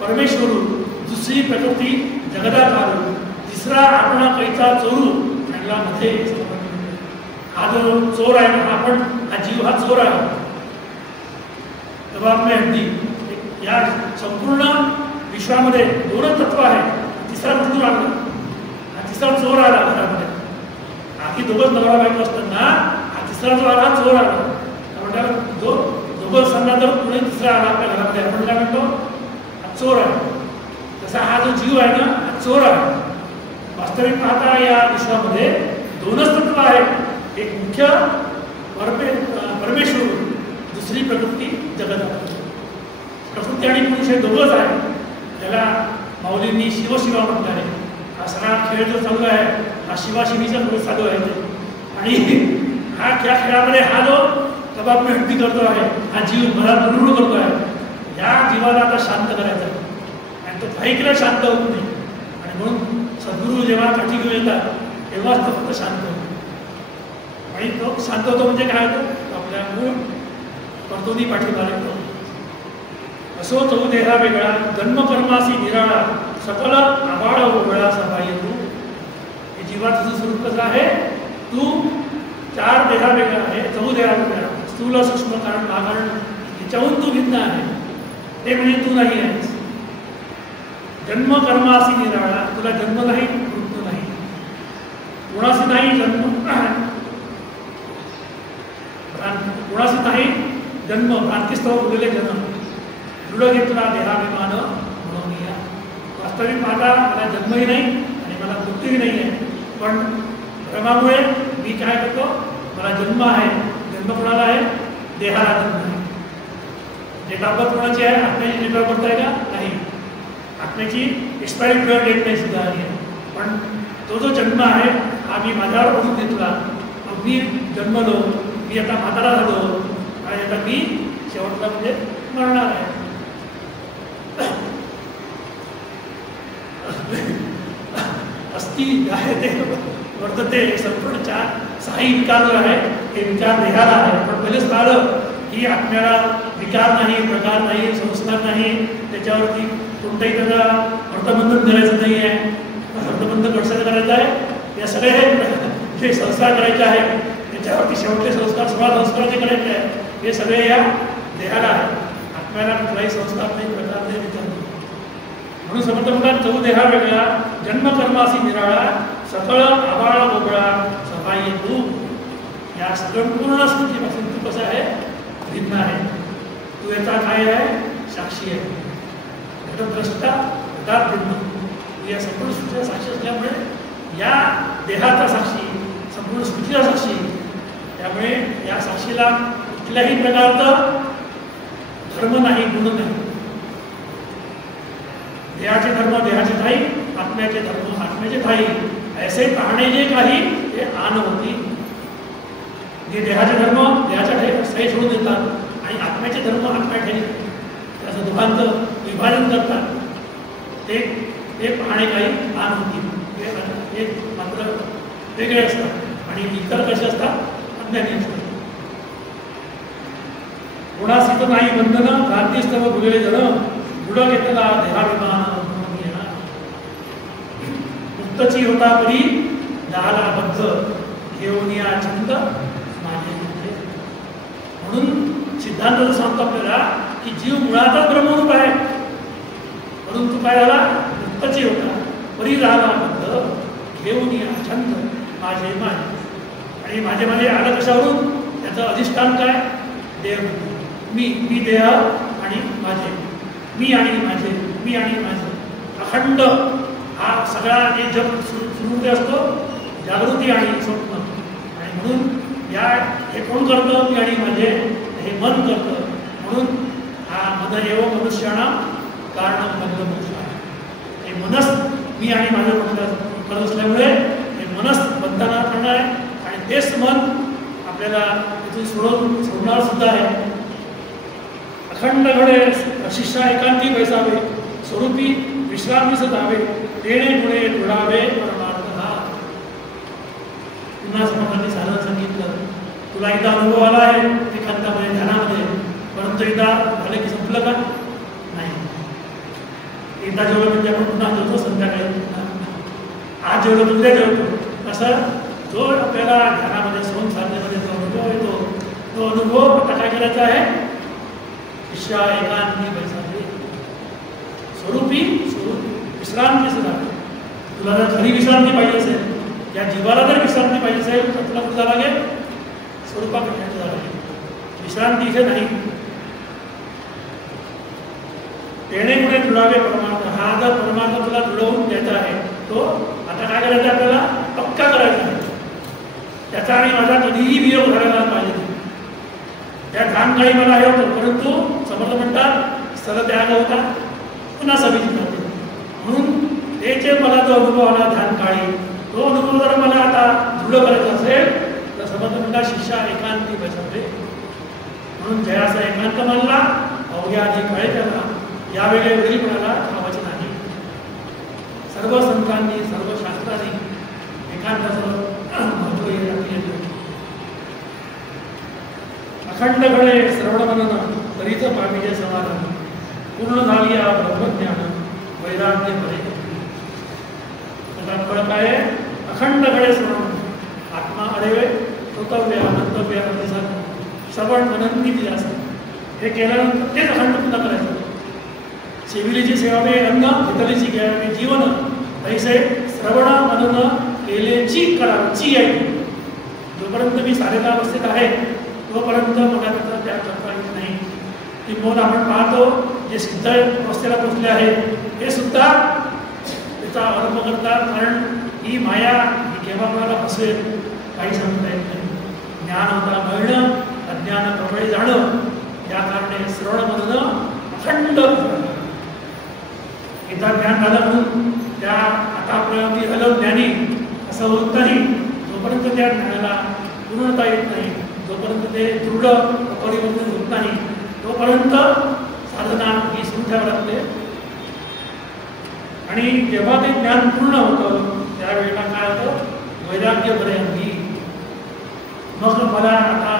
परमेश्वरू, दुसरी प्रकृती जगदाकारू, तिसरा आपण कैचा चोरू म्हणला मध्ये. हा जो चोर आहे ना, आपण हा जीव हा चोर आहे. जबाब में हड्डी. या संपूर्ण विश्वामध्ये दोनच तत्व आहे. तिसरा कुठून आला, हा तिसरा चोर आला घरामध्ये. आधी दोघं नवरा बायको असताना हा तिसरा जो आला चोर आला. म्हणतात जो दोघं सांगा जर पुढे तिसरा आला आपल्या घरामध्ये आपण काय म्हणतो, हा चोर आहे. तसा हा जो जीव आहे ना हा चोर आहे. वास्तविक पाहता या विश्वामध्ये दोनच तत्व आहेत. एक मुख्य परमेश्वर, दुसरी प्रकृती जगत. प्रकृती आणि पुरुष हे दोघंच आहे. त्याला माऊलींनी शिवशिवा म्हटलं आहे. हा सगळा खेळ जो चालू आहे हा शिवाशिवीचा खेळ चालू आहे ते. आणि हा त्या खेळामध्ये हा जो कबाब मी हड्डी करतो आहे, हा जीव मला दुर्गुण करतो आहे, या जीवाला आता शांत करायचा आहे. आणि तो काही केला शांत होत नाही. आणि म्हणून सद्गुरू जेव्हा काठी घेऊन येतात तेव्हाच तो फक्त शांत होतो. आणि तो शांत होतो म्हणजे काय होतं, आपल्या मूळ कर्तोनी पाठिंबा लागतो. असो तो देहा वेगळा जन्मकर्मासी निराळा सकल आबाळ वेगळा सबाई तू. हे जीवा तुझं स्वरूप कसं आहे, तू चार देहा वेगळा आहे, चौ देहा वेगळा, स्थूल सूक्ष्म कारण महाकारण याच्याहून तू भिन्न आहे. ते म्हणजे तू नाही आहेस. जन्म कर्मासी निराळा, तुला जन्म नाही मृत्यू नाही, कोणाशी नाही जन्म कोणाशी नाही जन्म क्रांतिस्तव उरलेले जन्म दृढ घेतला देहाभिमान म्हणून या. वास्तविक माझा मला जन्मही नाही आणि मला मृत्यूही नाही आहे. पण भ्रमामुळे मी काय करतो, मला जन्म आहे. जन्म कोणाला आहे, देहाला जन्म आहे. डेट ऑफ बर्थ कोणाची आहे, आत्म्याची डेट ऑफ बर्थ आहे का, नाही. आत्म्याची एक्सपायरी डेट नाही सुद्धा आहे. पण तो जो जन्म आहे हा मी माझ्यावर ओढून घेतला. मी जन्मलो, मी आता म्हातारा झालो आणि आता मी शेवटला म्हणजे मरणार आहे. अस्ति आहे ते वर्तते संपूर्ण सहाही विकार जो आहे हे विकार देहाला आहे. पण पहिलेच पाहिलं की आत्म्याला विकार नाही, प्रकार नाही, संस्कार नाही, त्याच्यावरती कोणताही त्याला अर्थबंधन करायचं नाही आहे. अर्थबंधन कशाचं करायचं आहे, या सगळे जे संस्कार करायचे आहे त्याच्यावरती शेवटचे संस्कार 16 संस्कार जे करायचे आहे हे सगळे या देहाला आहे. आत्म्याला कुठलाही संस्कार नाही, प्रकार नाही, विचार नाही. म्हणून समर्थ म्हणतात चौ देहा वेगळा जन्मकर्मासी निराळा सकळ आबाळ गोबळा सफाई तू. या संपूर्ण स्थितीपासून तू कसं आहे, भिन्न आहे. तू याचा काय आहे, साक्षी आहे. घटद्रष्टा घटात भिन्न. तू या संपूर्ण सृष्टीचा साक्षी असल्यामुळे या देहाचा साक्षी, संपूर्ण सृष्टीचा साक्षी. त्यामुळे या साक्षीला कुठल्याही प्रकारचं धर्म नाही, गुण नाही. देहाचे धर्म देहाचे ठाई, आत्म्याचे धर्म आत्म्याचे ठाई, ऐसे पाहणे जे काही ते आन होती. जे देहाचे धर्म देहाच्या ठाई सोडून देतात आणि आत्म्याचे धर्म आत्म्या ठाई त्याचं दोघांचं विभाजन करतात, ते पाहणे काही आन होती. हे मात्र वेगळे असतात आणि इतर कसे असतात, अज्ञानी असतात. कोणासित नाही बंधन क्रांतिस्तव भुगले जण पुढं घेतला देहाभिमान म्हणून येणार. मुक्तची होता परी दहाला बद्ध घेऊन या छंद माझे. म्हणून सिद्धांत सांगतो आपल्याला की जीव मुळातच ब्रह्मरूप आहे. म्हणून तू काय झाला, मुक्तची होता परी दहाला बद्ध घेऊन या छंद माझे माझे. आणि माझे माझे आलं कशावरून, त्याचं अधिष्ठान काय, देह. मी देह आणि माझे, मी आणि माझे, मी आणि माझे. अखंड हा सगळा जे जग सुरू असतो, जागृती आणि स्वप्न. आणि म्हणून या हे कोण करतं, मी आणि माझे, हे मन करतं. म्हणून हा मन एव मनुष्याणां कारणं बंधमोक्ष आहे. हे मनस मी आणि माझं करत असल्यामुळे हे मनस बंधनात करणार आहे. आणि तेच मन आपल्याला इथून सोडणार सुद्धा आहे. अखंड घडे शिष्या एकांती बैसावे स्वरूपी विश्रांती सदावे तेणे गुणे जुळावे परमार्थ हा. पुन्हा समर्थांनी साधन सांगितलं, तुला एकदा अनुभव आला आहे एकांतामध्ये ध्यानामध्ये, परंतु एकदा झालं की संपलं का, नाही. एकदा जेवलं म्हणजे आपण पुन्हा जेवतो संध्याकाळी, आज जेवलं उद्या जेवतो. असं जो आपल्याला ध्यानामध्ये सोन साधनेमध्ये जो अनुभव येतो, तो अनुभव आता काय करायचा आहे, शिष्या एकांती बैसावे स्वरूपी विश्रांती सुद्धा. तुला जर खरी विश्रांती पाहिजे असेल, या जीवाला जर विश्रांती पाहिजे असेल तर तुला कुठं लागेल, स्वरूपाकडे जावं लागेल. विश्रांती इथे नाही. तेणे पुढे जुळावे परमार्थ. हा जर परमार्थ तुला जुळवून द्यायचा आहे, तो आता काय करायचा, आपल्याला पक्का करायचा आहे. त्याचा आणि माझा कधीही वियोग झालेला पाहिजे. त्या ध्यान काळी मला हे होतं, परंतु समर्थ म्हणतात स्थल त्याग होता पुन्हा सविधी जाते. म्हणून ते जे मला जो अनुभव आला ध्यान काळी, तो अनुभव जर मला आता दृढ करायचा असेल तर समर्थ म्हणला शिष्या एकांती बसवले, म्हणून जयाचा एकांत मानला, अवघ्या आधी कळे त्याला, यावेळी वडील म्हणाला थांबायचे नाही. सर्व संतांनी सर्व शास्त्रांनी एकांताचं महत्व येतं. अखंड घडे श्रवण मनन तरीच पाविजे समाधान, पूर्ण झाली या ब्रह्मज्ञान वैराग्य बरे. फळ काय आहे? अखंड घडे श्रवण, आत्मा अडवे श्रोतव्य मंतव्य श्रवण मनन किती असं हे केल्यानंतर तेच अखंड पुन्हा करायचं. सेविलीची सेवावे अन्न घेतलीची घ्यावे जीवन, तैसे श्रवण मनन केलेची करावची आहे. जोपर्यंत मी सारेला अवस्थेत आहे तोपर्यंत मला त्याचा त्याग करता येत नाही. किंबहुना आपण पाहतो जे सिद्ध अवस्थेला पोचले आहे हे सुद्धा त्याचा आरंभ करतात, कारण ही माया ही केव्हा कोणाला फसवेल काही सांगता येत नाही. ज्ञान होता मिळणं, अज्ञान प्रबळे जाणं, या कारणे श्रवण मनन अखंड एकदा ज्ञान झालं म्हणून त्या आता आपल्याला मी झालं ज्ञानी असं होत नाही. जोपर्यंत त्या ज्ञानाला पूर्णता येत नाही, जोपर्यंत ते दृढ परिवर्तन होत नाही, तोपर्यंत साधना ही सुरू ठेवावी लागते. आणि जेव्हा ते ज्ञान पूर्ण होतं त्यावेळेला काय होतं? वैराग्य बरे अंगी. मग मला आता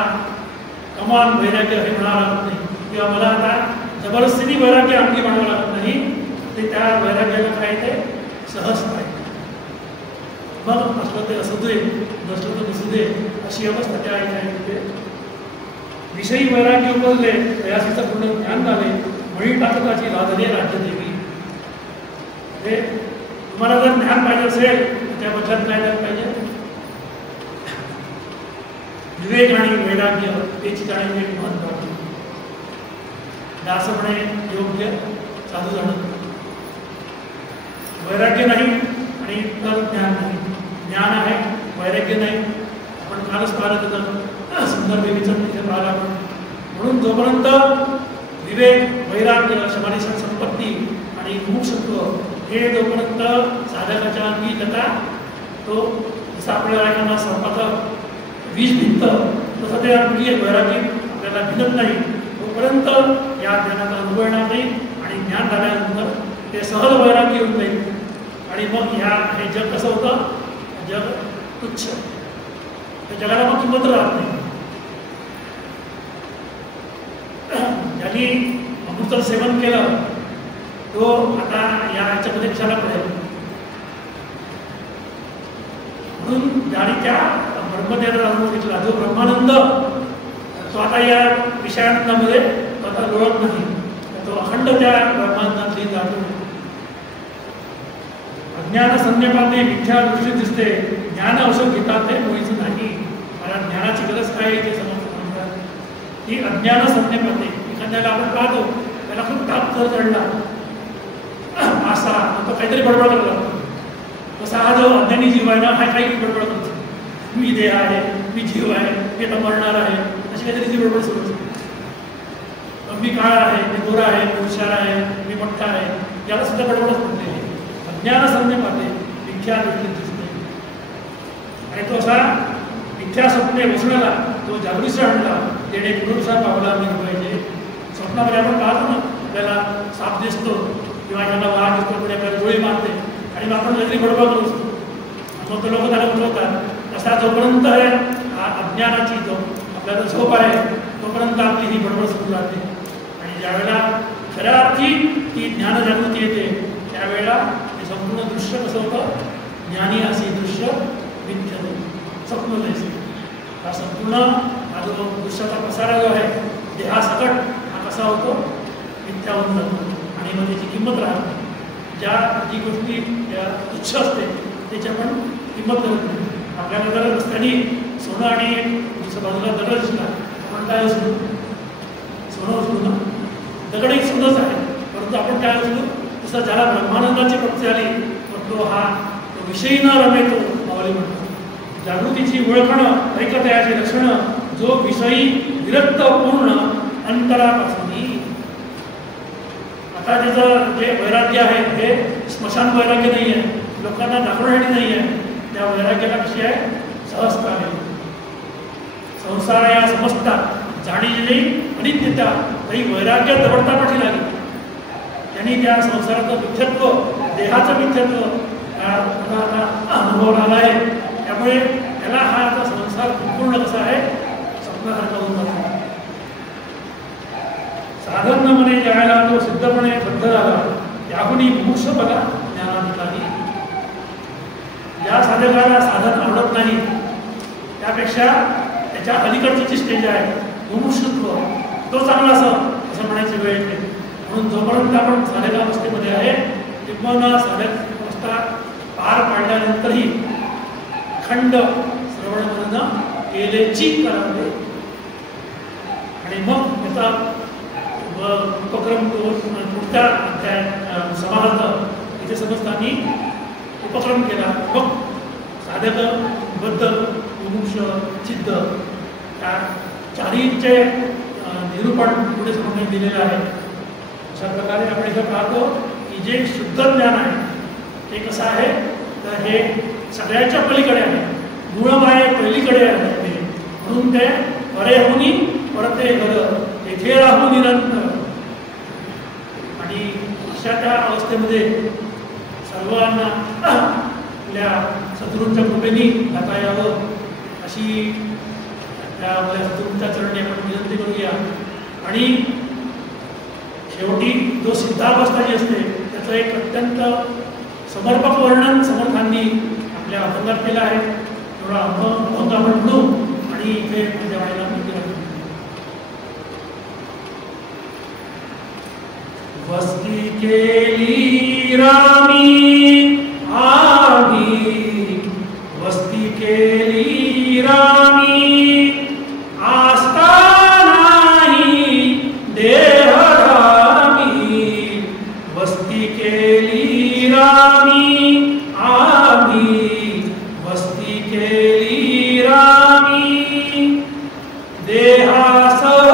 कमान वैराग्य हे म्हणावं लागत नाही, किंवा मला आता जबरदस्तीने वैराग्य अंगी म्हणावं लागत नाही. ते त्या वैराग्याला काय ते सहज आहे. मग असलं ते असू दे, नसलं तर नसू दे, अशी अवस्था त्या आहे. विषयी वैराग्य उपजले, प्रयासीचं पूर्ण ज्ञान झाले, मळी टाकताची लादले राज्यदेवी. हे तुम्हाला जर ज्ञान पाहिजे असेल त्या बदल्यात काय झालं पाहिजे? विवेक आणि वैराग्य याची जाणीव महत्वाची. दासपणे योग्य साधू जाणं, वैराग्य नाही आणि तर ज्ञान नाही. ज्ञान आहे वैराग्य नाही. आपण कालच पाहिलं त्याचं सुंदर देवीचं तिथे पाहिलं आपण. म्हणून जोपर्यंत विवेक वैराग्य समाधी संपत्ती आणि मुमुक्षत्व हे जोपर्यंत साधकाच्या अंगी त्याचा तो जसं आपल्याला एखादा सर्पाचं विष भिंतं तसं ते आपली वैराग्य आपल्याला भिनत नाही, तोपर्यंत या ज्ञानाचा अनुभव येणार नाही. आणि ज्ञान झाल्यानंतर ते सहज वैराग्य येऊन जाईल. आणि मग हे जग कसं होतं? जग तुच्छ, त्या जगाला मग किंमत राहत नाही. ज्यांनी अमृताचं सेवन केलं तो आता याच्यामध्ये कशाला पडेल? म्हणून ज्याने त्या ब्रह्मज्ञानाचा अनुभव घेतला जो ब्रह्मानंद, तो आता या विषयानंदामध्ये आता लोळत नाही, तो अखंड त्या ब्रह्मानंदात लीन जातो. अज्ञान संज्ञापाने मिथ्या दृष्टी दिसते, ज्ञान औषध घेतात ते मुळीच नाही. मला ज्ञानाची गरज काय आहे ते समजतात. ही अज्ञान संज्ञापाने एखाद्याला आपण पाहतो त्याला खूप ताप कर चढला असा तो काहीतरी बडबड करत लागतो. तसा हा जो अज्ञानी जीव आहे ना, हा काही बडबड करतो. मी देह आहे, मी जीव आहे, मी आता मरणार आहे, अशी काहीतरी ती बडबड सुरू असते. मी काळा आहे, मी गोरा आहे, मी हुशार आहे, मी मोठा आहे, याला सुद्धा बडबडच म्हणते. अज्ञान संज्ञापाने मिथ्या दृष्टीत दिसते. आणि तो असा मिथ्या स्वप्ने बसण्याला तो जागृतीचा आणला तेणे पुरुषा पावला मी पाहिजे. स्वप्नामध्ये आपण पाहतो ना, आपल्याला साप दिसतो किंवा एखादा वाघ दिसतो, पुढे आपल्याला डोळे मारते आणि मग आपण काहीतरी बडबड करू असतो. मग ते लोक त्याला उठवतात. असा जोपर्यंत अज्ञानाची जो आपल्याला झोप आहे तोपर्यंत आपली ही बडबड सुरू राहते. आणि ज्यावेळेला खऱ्या अर्थी ती ज्ञानजागृती येते त्यावेळेला हे संपूर्ण दृश्य कसं होतं? ज्ञानी असे दृश्य मिथ्य स्वप्न दिसते. हा संपूर्ण हा जो दृश्याचा पसारा जो आहे देहासकट हा कसा होतो? मिथ्या होऊन जातो. आणि मग त्याची किंमत राहत नाही. ज्या जी गोष्टी तुच्छ असते त्याची आपण किंमत करत नाही. आपल्याला जर रस्त्याने सोनं आणि दुसऱ्या बाजूला दगड दिसला आपण काय असतो? सोनं असतो ना, दगड एक सोनंच आहे, परंतु आपण काय असतो? तसं ज्याला ब्रह्मानंदाची प्राप्ती झाली तर तो हा तो विषयी न रमे तो मावली म्हणतो. जागृतीची ओळखणं ऐकतयाची लक्षणं जो विषयी विरक्त पूर्ण अंतरापासून. आता त्याचं जे वैराग्य आहे हे स्मशान वैराग्य नाही आहे, लोकांना दाखवण्यासाठी नाही आहे. त्या वैराग्याला कशी आहे? सहजता आहे. संसार या समजता जाणीली अनित्यता काही वैराग्य दबडता पाठी लागली. त्यांनी त्या संसाराचं मिथ्यत्व, देहाचं मिथ्यत्व अनुभव आला आहे. त्यामुळे त्याला हा आता संसार संपूर्ण कसा आहे? स्वप्नासारखा होऊन जातो. साधन न म्हणे ज्यावेळेला तो सिद्धपणे बद्ध झाला त्याहूनही मुमुक्ष बघा ज्ञानाधिकारी. ज्या साधकाला साधन आवडत नाही त्यापेक्षा त्याच्या अलीकडची जी स्टेज आहे मुमुक्षुत्व तो चांगला असं म्हणायची वेळ येते. म्हणून जोपर्यंत आपण साधकावस्थेमध्ये आहे किंवा साधकावस्था पार पाडल्यानंतरही अखंड श्रवण मनन केलेची करावे आणि मग त्याचा उपक्रम पुढच्या समाजात इथे समजताना उपक्रम केला. मग साधक बद्दल मुमुक्ष चित्त त्या चारीचे निरूपण पुढे समजण्यात दिलेलं आहे. अशा प्रकारे आपण इथं पाहतो की जे शुद्ध ज्ञान आहे ते कसं आहे तर हे सगळ्याच्या पलीकडे आहे. मूळमाये पलीकडे आहे ते. म्हणून ते परे होनी परते घर तेथे राहू निरंतर. आणि अशा त्या अवस्थेमध्ये सर्वांना आपल्या सद्गुरूंच्या कृपेने जाता यावं अशी त्या सद्गुरूंच्या चरणी आपण विनंती करूया. आणि शेवटी जो सिद्धावस्था जी असते त्याचं एक अत्यंत समर्पक वर्णन समर्थांनी आपल्या अभंगात केलं आहे. थोडा अभंग आपण म्हणू आणि इथे माझ्या वाईला मंदिर आहे. वस्ती केली रामी आम्ही, वस्ती केली रामी आस्था नाही देहरामी. वस्ती केली रामी आम्ही, वस्ती केली रामी देहासह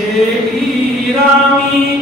केली रामी